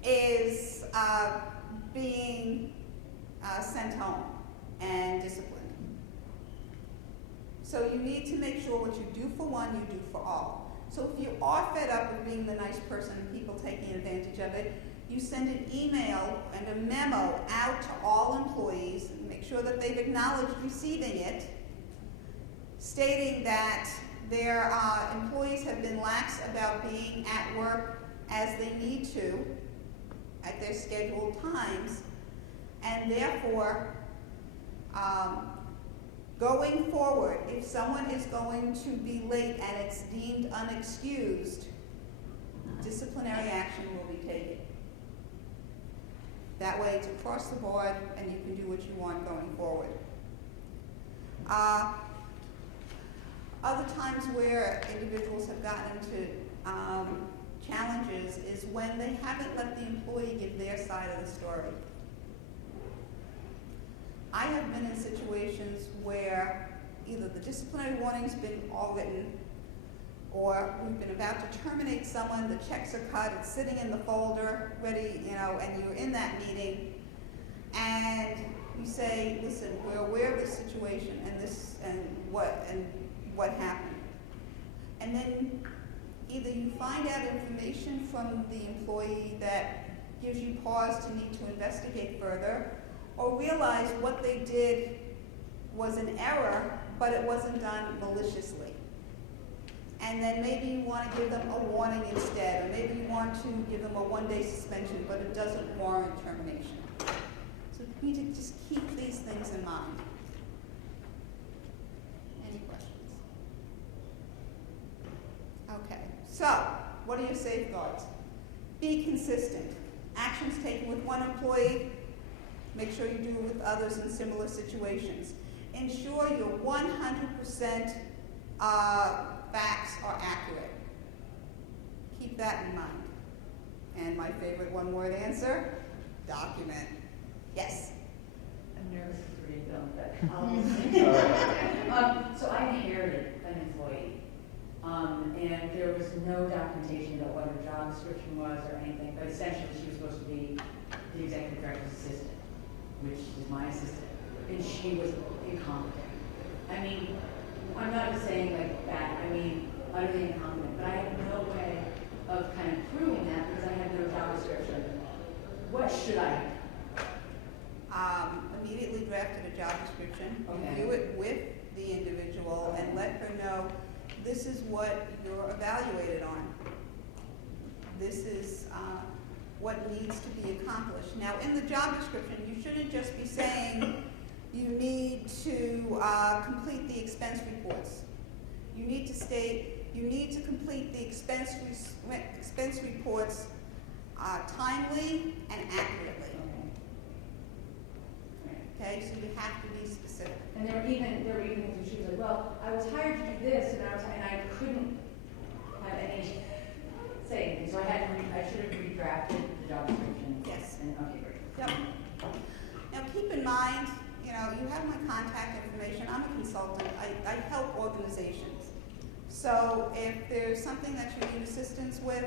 is being sent home and disciplined. So you need to make sure what you do for one, you do for all. So if you are fed up with being the nice person and people taking advantage of it, you send an email and a memo out to all employees, and make sure that they've acknowledged receiving it, stating that their employees have been lax about being at work as they need to at their scheduled times, and therefore, going forward, if someone is going to be late and it's deemed unexcused, disciplinary action will be taken. That way it's across the board and you can do what you want going forward. Other times where individuals have gotten into challenges is when they haven't let the employee give their side of the story. I have been in situations where either the disciplinary warning's been all written, or we've been about to terminate someone, the checks are cut, it's sitting in the folder, ready, and you're in that meeting, and you say, listen, we're aware of this situation and what happened. And then either you find out information from the employee that gives you pause to need to investigate further, or realize what they did was an error, but it wasn't done maliciously. And then maybe you want to give them a warning instead, or maybe you want to give them a 1-day suspension, but it doesn't warrant termination. So you need to just keep these things in mind. Any questions? Okay, so what are your safeguards? Be consistent. Actions taken with one employee, make sure you do it with others in similar situations. Ensure your 100% facts are accurate. Keep that in mind. And my favorite one-word answer, document. Yes? I'm nervous to read them, but so I inherited an employee, and there was no documentation about what her job description was or anything, but essentially she was supposed to be the executive director's assistant, which is my assistant, and she was incompetent. I mean, I'm not just saying like that, I mean utterly incompetent, but I have no way of kind of proving that because I have no job description. What should I do? Immediately drafted a job description, Okay. review it with the individual, and let her know this is what you're evaluated on. This is what needs to be accomplished. Now, in the job description, you shouldn't just be saying you need to complete the expense reports. You need to state you need to complete the expense reports timely and accurately. Okay, so you have to be specific. And there were even things where she was like, well, I was hired to do this, and I couldn't have any say anything, so I should have redrafted the job description. Yes. And okay, great. Yep. Now keep in mind, you have my contact information. I'm a consultant. I help organizations. So if there's something that you need assistance with,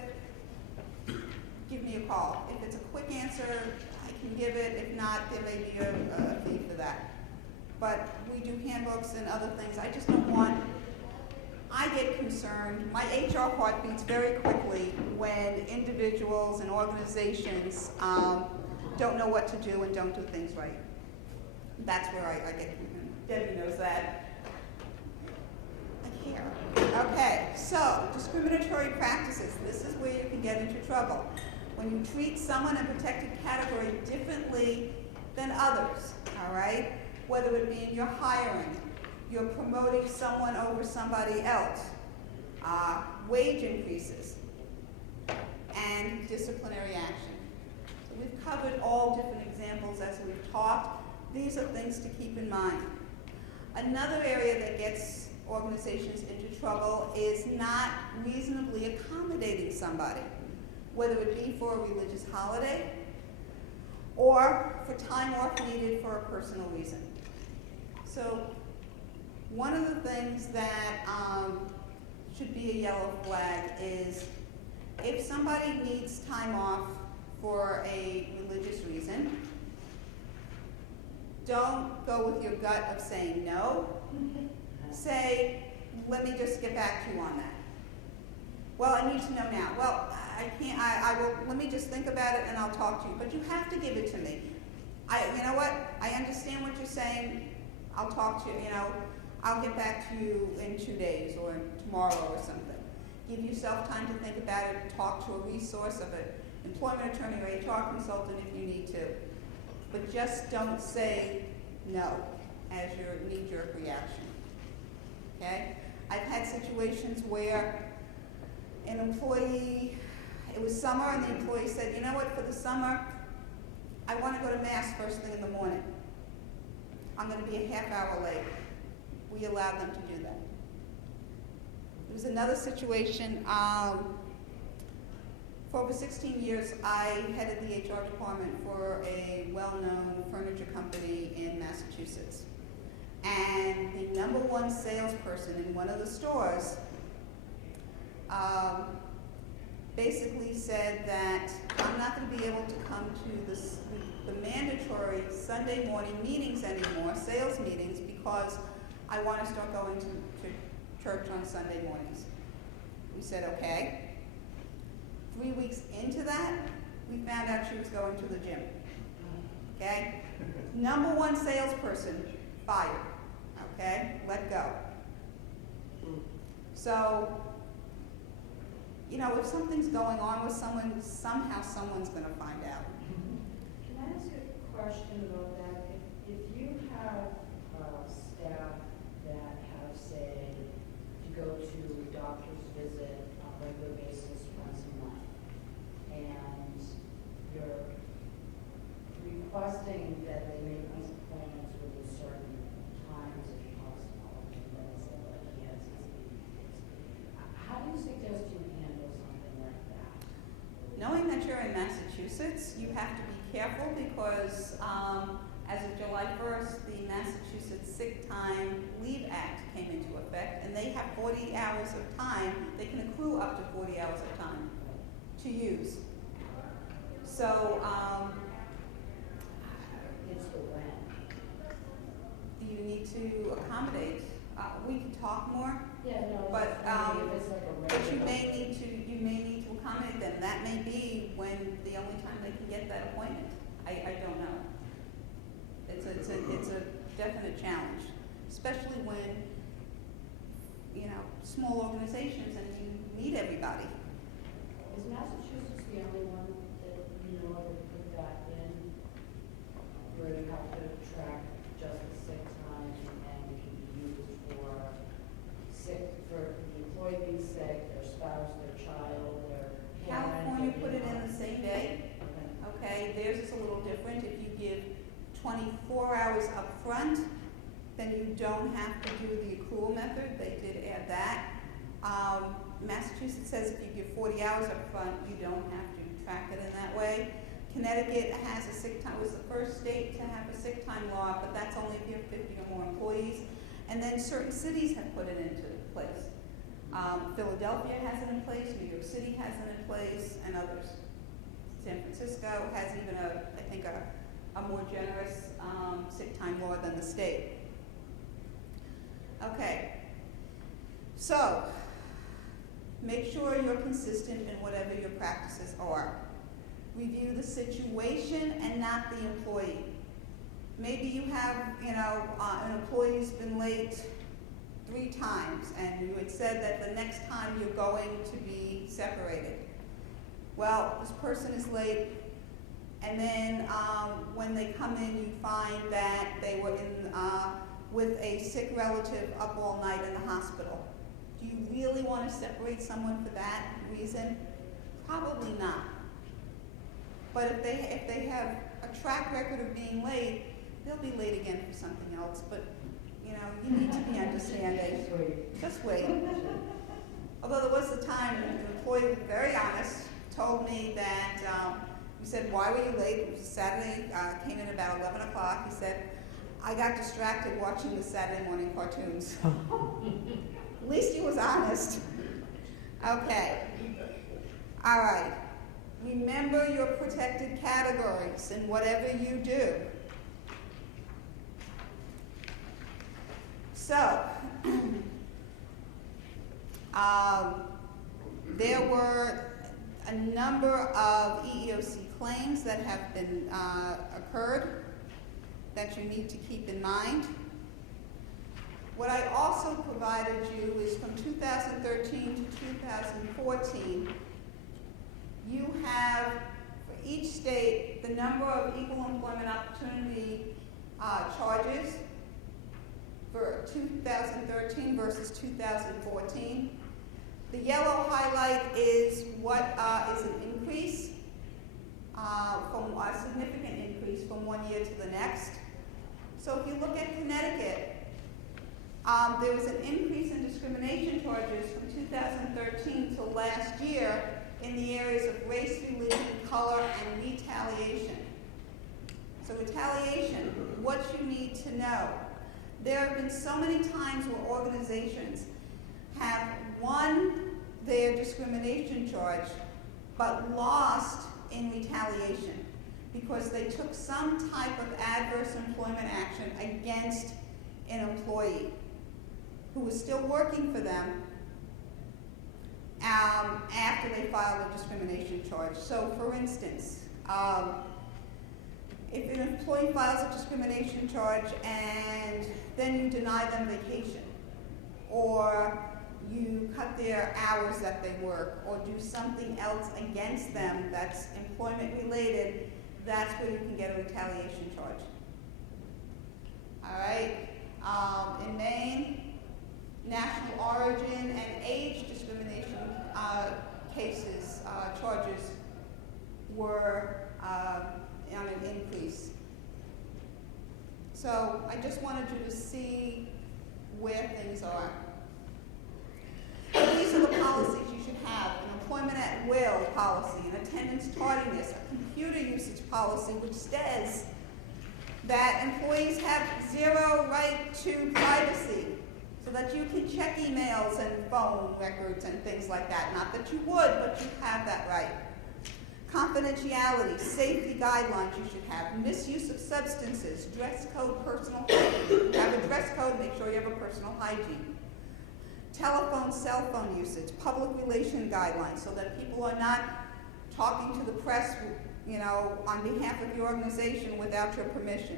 give me a call. If it's a quick answer, I can give it. If not, there may be a fee for that. But we do handbooks and other things. I just don't want, I get concerned. My HR heart beats very quickly when individuals and organizations don't know what to do and don't do things right. That's where I get, Debbie knows that. Here. Okay, so discriminatory practices. This is where you can get into trouble. When you treat someone in a protected category differently than others, all right? Whether it be in your hiring, you're promoting someone over somebody else, wage increases, and disciplinary action. So we've covered all different examples as we've talked. These are things to keep in mind. Another area that gets organizations into trouble is not reasonably accommodating somebody, whether it be for a religious holiday or for time off needed for a personal reason. So one of the things that should be a yellow flag is if somebody needs time off for a religious reason, don't go with your gut of saying no. Say, let me just get back to you on that. Well, I need to know now. Well, I can't, I will, let me just think about it and I'll talk to you. But you have to give it to me. You know what? I understand what you're saying. I'll talk to you, I'll get back to you in 2 days or tomorrow or something. Give yourself time to think about it. Talk to a resource of an employment attorney or HR consultant if you need to. But just don't say no as your knee-jerk reaction. Okay? I've had situations where an employee, it was summer, and the employee said, you know what, for the summer, I want to go to Mass first thing in the morning. I'm going to be a half hour late. We allowed them to do that. There was another situation, for over 16 years, I headed the HR department for a well-known furniture company in Massachusetts. And the #1 salesperson in one of the stores basically said that I'm not going to be able to come to the mandatory Sunday morning meetings anymore, sales meetings, because I want to start going to church on Sunday mornings. We said, okay. 3 weeks into that, we found out she was going to the gym. Okay? #1 salesperson, fired. Okay? Let go. So, if something's going on with someone, somehow someone's going to find out. Can I ask a question about that? If you have staff that have, say, to go to a doctor's visit on a regular basis once a month, and you're requesting that they make these appointments within certain times if possible, and then they say, well, he has his meetings. How do you suggest you handle something like that? Knowing that you're in Massachusetts, you have to be careful because as of July 1st, the Massachusetts Sick Time Leave Act came into effect, and they have 40 hours of time. They can accrue up to 40 hours of time to use. So, It's the when. you need to accommodate. We can talk more, Yeah, no, but if it's like a but you regular. may need to accommodate them. That may be when the only time they can get that appointment. I don't know. It's a definite challenge, especially when small organizations and you meet everybody. Is Massachusetts the only one that you know that put that in, where you have to track just the sick time and it can be used for the employee being sick, their spouse, their child, their parent? California put it in the same day. Okay. Okay, theirs is a little different. If you give 24 hours up front, then you don't have to do the accrual method. They did add that. Massachusetts says if you give 40 hours up front, you don't have to track it in that way. Connecticut has a sick time, was the first state to have a sick time law, but that's only if you have 50 or more employees. And then certain cities have put it into place. Philadelphia has it in place, New York City has it in place, and others. San Francisco has even I think a more generous sick time law than the state. Okay, so make sure you're consistent in whatever your practices are. Review the situation and not the employee. Maybe you have, an employee's been late 3 times, and you had said that the next time you're going to be separated. Well, this person is late, and then when they come in, you find that they were with a sick relative up all night in the hospital. Do you really want to separate someone for that reason? Probably not. But if they have a track record of being late, they'll be late again for something else. But you need to be understanding. Just wait. Although there was a time an employee, very honest, told me that we said, "Why were you late?" It was Saturday. Came in about 11 o'clock. He said, "I got distracted watching the Saturday morning cartoons." At least he was honest. Okay. All right. Remember your protected categories in whatever you do. So, there were a number of EEOC claims that have been occurred that you need to keep in mind. What I also provided you is from 2013 to 2014, you have, for each state, the number of equal employment opportunity charges for 2013 versus 2014. The yellow highlight is what is an increase, from a significant increase from one year to the next. So if you look at Connecticut, there was an increase in discrimination charges from 2013 to last year in the areas of race, religion, color, and retaliation. So retaliation, what you need to know. There have been so many times where organizations have won their discrimination charge but lost in retaliation because they took some type of adverse employment action against an employee who was still working for them after they filed a discrimination charge. So for instance, if an employee files a discrimination charge and then you deny them vacation, or you cut their hours that they work, or do something else against them that's employment related, that's where you can get a retaliation charge. All right? In Maine, national origin and age discrimination cases, charges were on an increase. So I just wanted you to see where things are. These are the policies you should have: an employment at will policy, an attendance tardiness, a computer usage policy which says that employees have zero right to privacy, so that you can check emails and phone records and things like that. Not that you would, but you have that right. Confidentiality, safety guidelines you should have, misuse of substances, dress code, personal hygiene. Have a dress code, make sure you have a personal hygiene. Telephone, cell phone usage, public relation guidelines, so that people are not talking to the press, on behalf of your organization without your permission.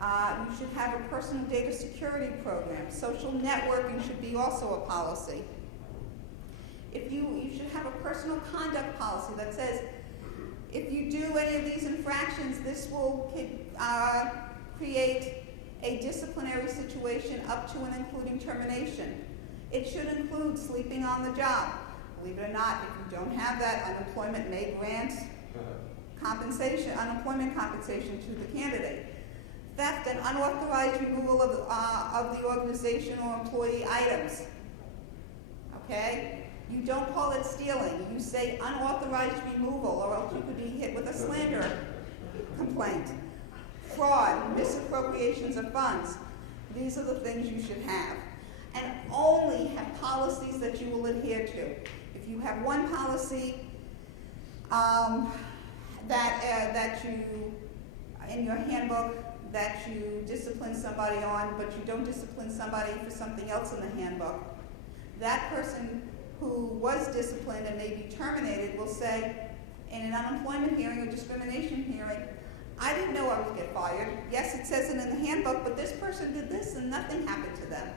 You should have a personal data security program. Social networking should be also a policy. You should have a personal conduct policy that says, if you do any of these infractions, this will create a disciplinary situation up to and including termination. It should include sleeping on the job. Believe it or not, if you don't have that, unemployment may grant unemployment compensation to the candidate. Theft and unauthorized removal of the organization or employee items. Okay? You don't call it stealing. You say unauthorized removal, or else you could be hit with a slander complaint. Fraud, misappropriations of funds. These are the things you should have. And only have policies that you will adhere to. If you have one policy that you, in your handbook, that you discipline somebody on, but you don't discipline somebody for something else in the handbook, that person who was disciplined and may be terminated will say, in an unemployment hearing or discrimination hearing, I didn't know I would get fired. Yes, it says it in the handbook, but this person did this and nothing happened to them.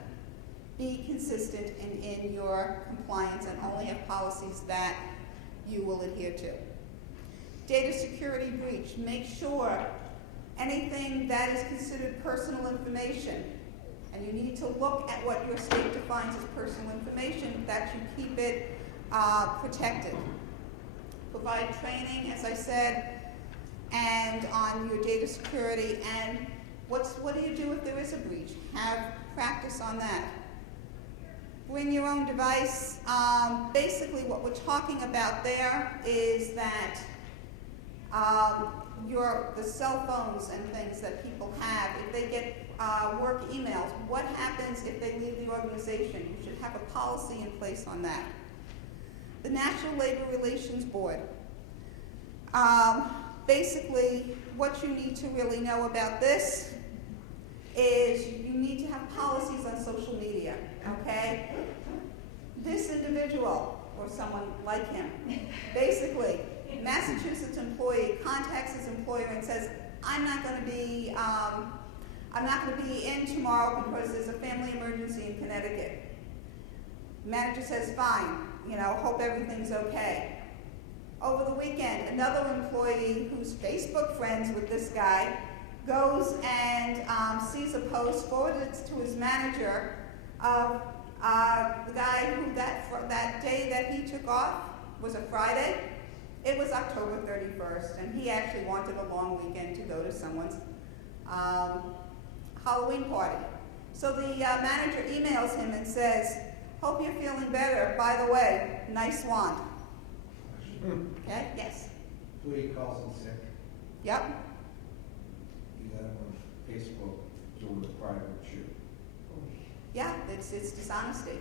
Be consistent in your compliance and only have policies that you will adhere to. Data security breach. Make sure anything that is considered personal information, and you need to look at what your state defines as personal information, that you keep it protected. Provide training, as I said, and on your data security, and what do you do if there is a breach? Have practice on that. Bring your own device. Basically what we're talking about there is that the cell phones and things that people have, if they get work emails, what happens if they leave the organization? You should have a policy in place on that. The National Labor Relations Board. Basically, what you need to really know about this is you need to have policies on social media, okay? This individual, or someone like him, basically, Massachusetts employee contacts his employer and says, I'm not going to be in tomorrow because there's a family emergency in Connecticut. Manager says, fine, hope everything's okay. Over the weekend, another employee who's Facebook friends with this guy goes and sees a post, forwards it to his manager of the guy who that day that he took off was a Friday. It was October 31st, and he actually wanted a long weekend to go to someone's Halloween party. So the manager emails him and says, hope you're feeling better. By the way, nice wand. Okay, yes. Employee calls in sick. Yep. You got him on Facebook doing a private shoot. Yeah, it's dishonesty.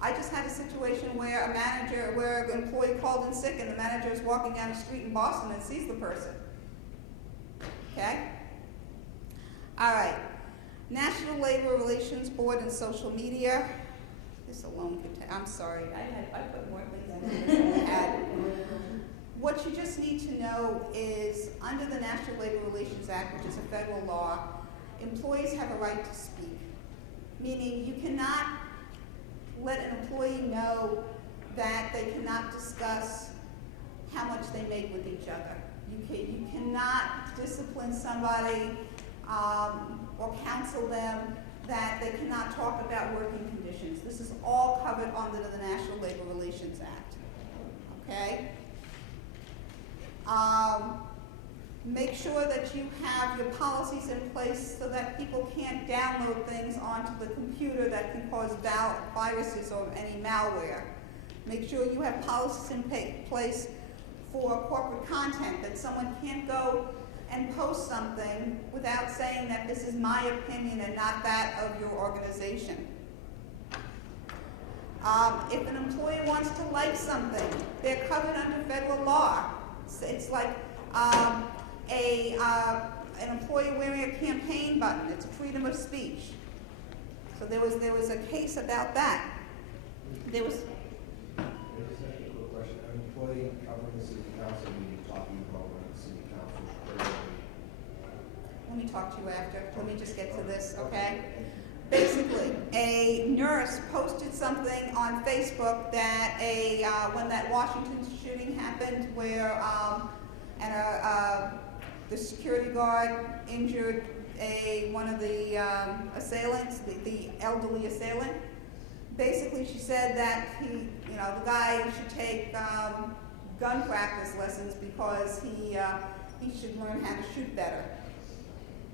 I just had a situation where an employee called in sick and the manager is walking down the street in Boston and sees the person. Okay? All right. National Labor Relations Board and social media. This alone could I'm sorry, I put more things in than I had. What you just need to know is under the National Labor Relations Act, which is a federal law, employees have a right to speak. Meaning you cannot let an employee know that they cannot discuss how much they make with each other. You cannot discipline somebody or counsel them that they cannot talk about working conditions. This is all covered under the National Labor Relations Act. Okay? Make sure that you have your policies in place so that people can't download things onto the computer that can cause viruses or any malware. Make sure you have policies in place for corporate content, that someone can't go and post something without saying that this is my opinion and not that of your organization. If an employee wants to like something, they're covered under federal law. It's like an employee wearing a campaign button. It's freedom of speech. So there was a case about that. There was. I just have a quick question. An employee covering the city council meeting talking about when the city council should. Let me talk to you after. Let me just get to this, okay? Basically, a nurse posted something on Facebook that when that Washington shooting happened, where the security guard injured one of the assailants, the elderly assailant. Basically, she said that the guy should take gun practice lessons because he should learn how to shoot better.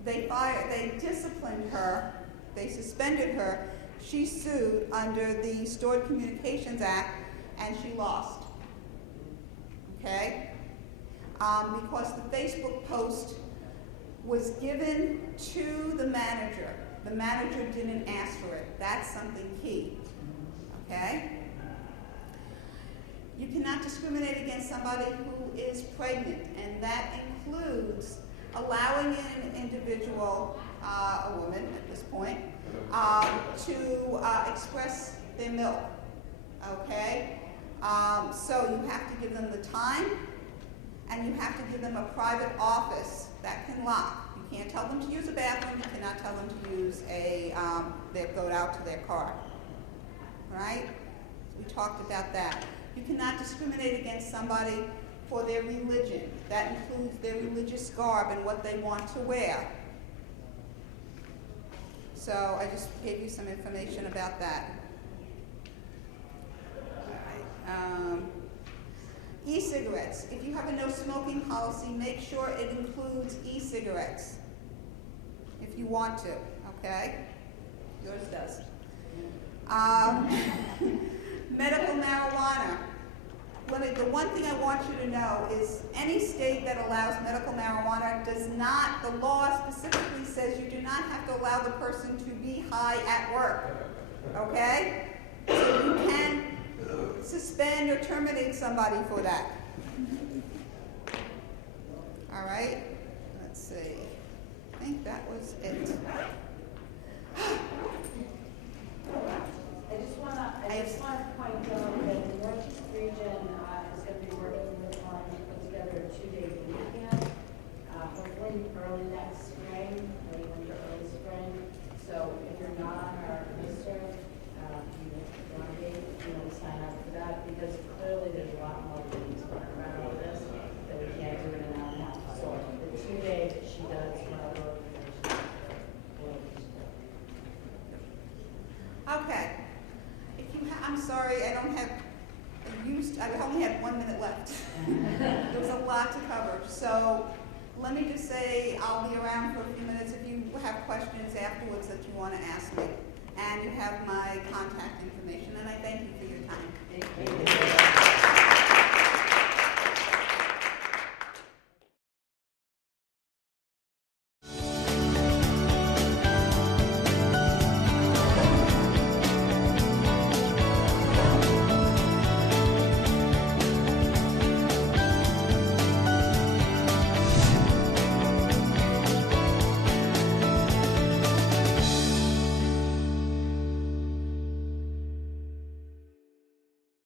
They disciplined her. They suspended her. She sued under the Stored Communications Act, and she lost. Okay? Because the Facebook post was given to the manager. The manager didn't ask for it. That's something key. Okay? You cannot discriminate against somebody who is pregnant, and that includes allowing an individual, a woman at this point, to express their milk. Okay? So you have to give them the time, and you have to give them a private office that can lock. You can't tell them to use a bathroom, you cannot tell them to use go out to their car, right? We talked about that. You cannot discriminate against somebody for their religion. That includes their religious garb and what they want to wear. So I just gave you some information about that. All right. E-cigarettes. If you have a no smoking policy, make sure it includes e-cigarettes. If you want to, okay? Yours does. Medical marijuana. The one thing I want you to know is any state that allows medical marijuana does not, the law specifically says you do not have to allow the person to be high at work, okay? So you can suspend or terminate somebody for that. All right, let's see. I think that was it. I just want to point out that the Northeast region is going to be working with on to put together a 2-day weekend, hopefully early next spring, late winter, early spring. So if you're not on our listserv, you want to sign up for that, because clearly there's a lot more things going around with this that we can't do in an hour and a half. So the 2 days that she does for our organization. Okay. I'm sorry, I only had 1 minute left. There was a lot to cover. So let me just say I'll be around for a few minutes if you have questions afterwards that you want to ask me. And you have my contact information, and I thank you for your time. Thank you.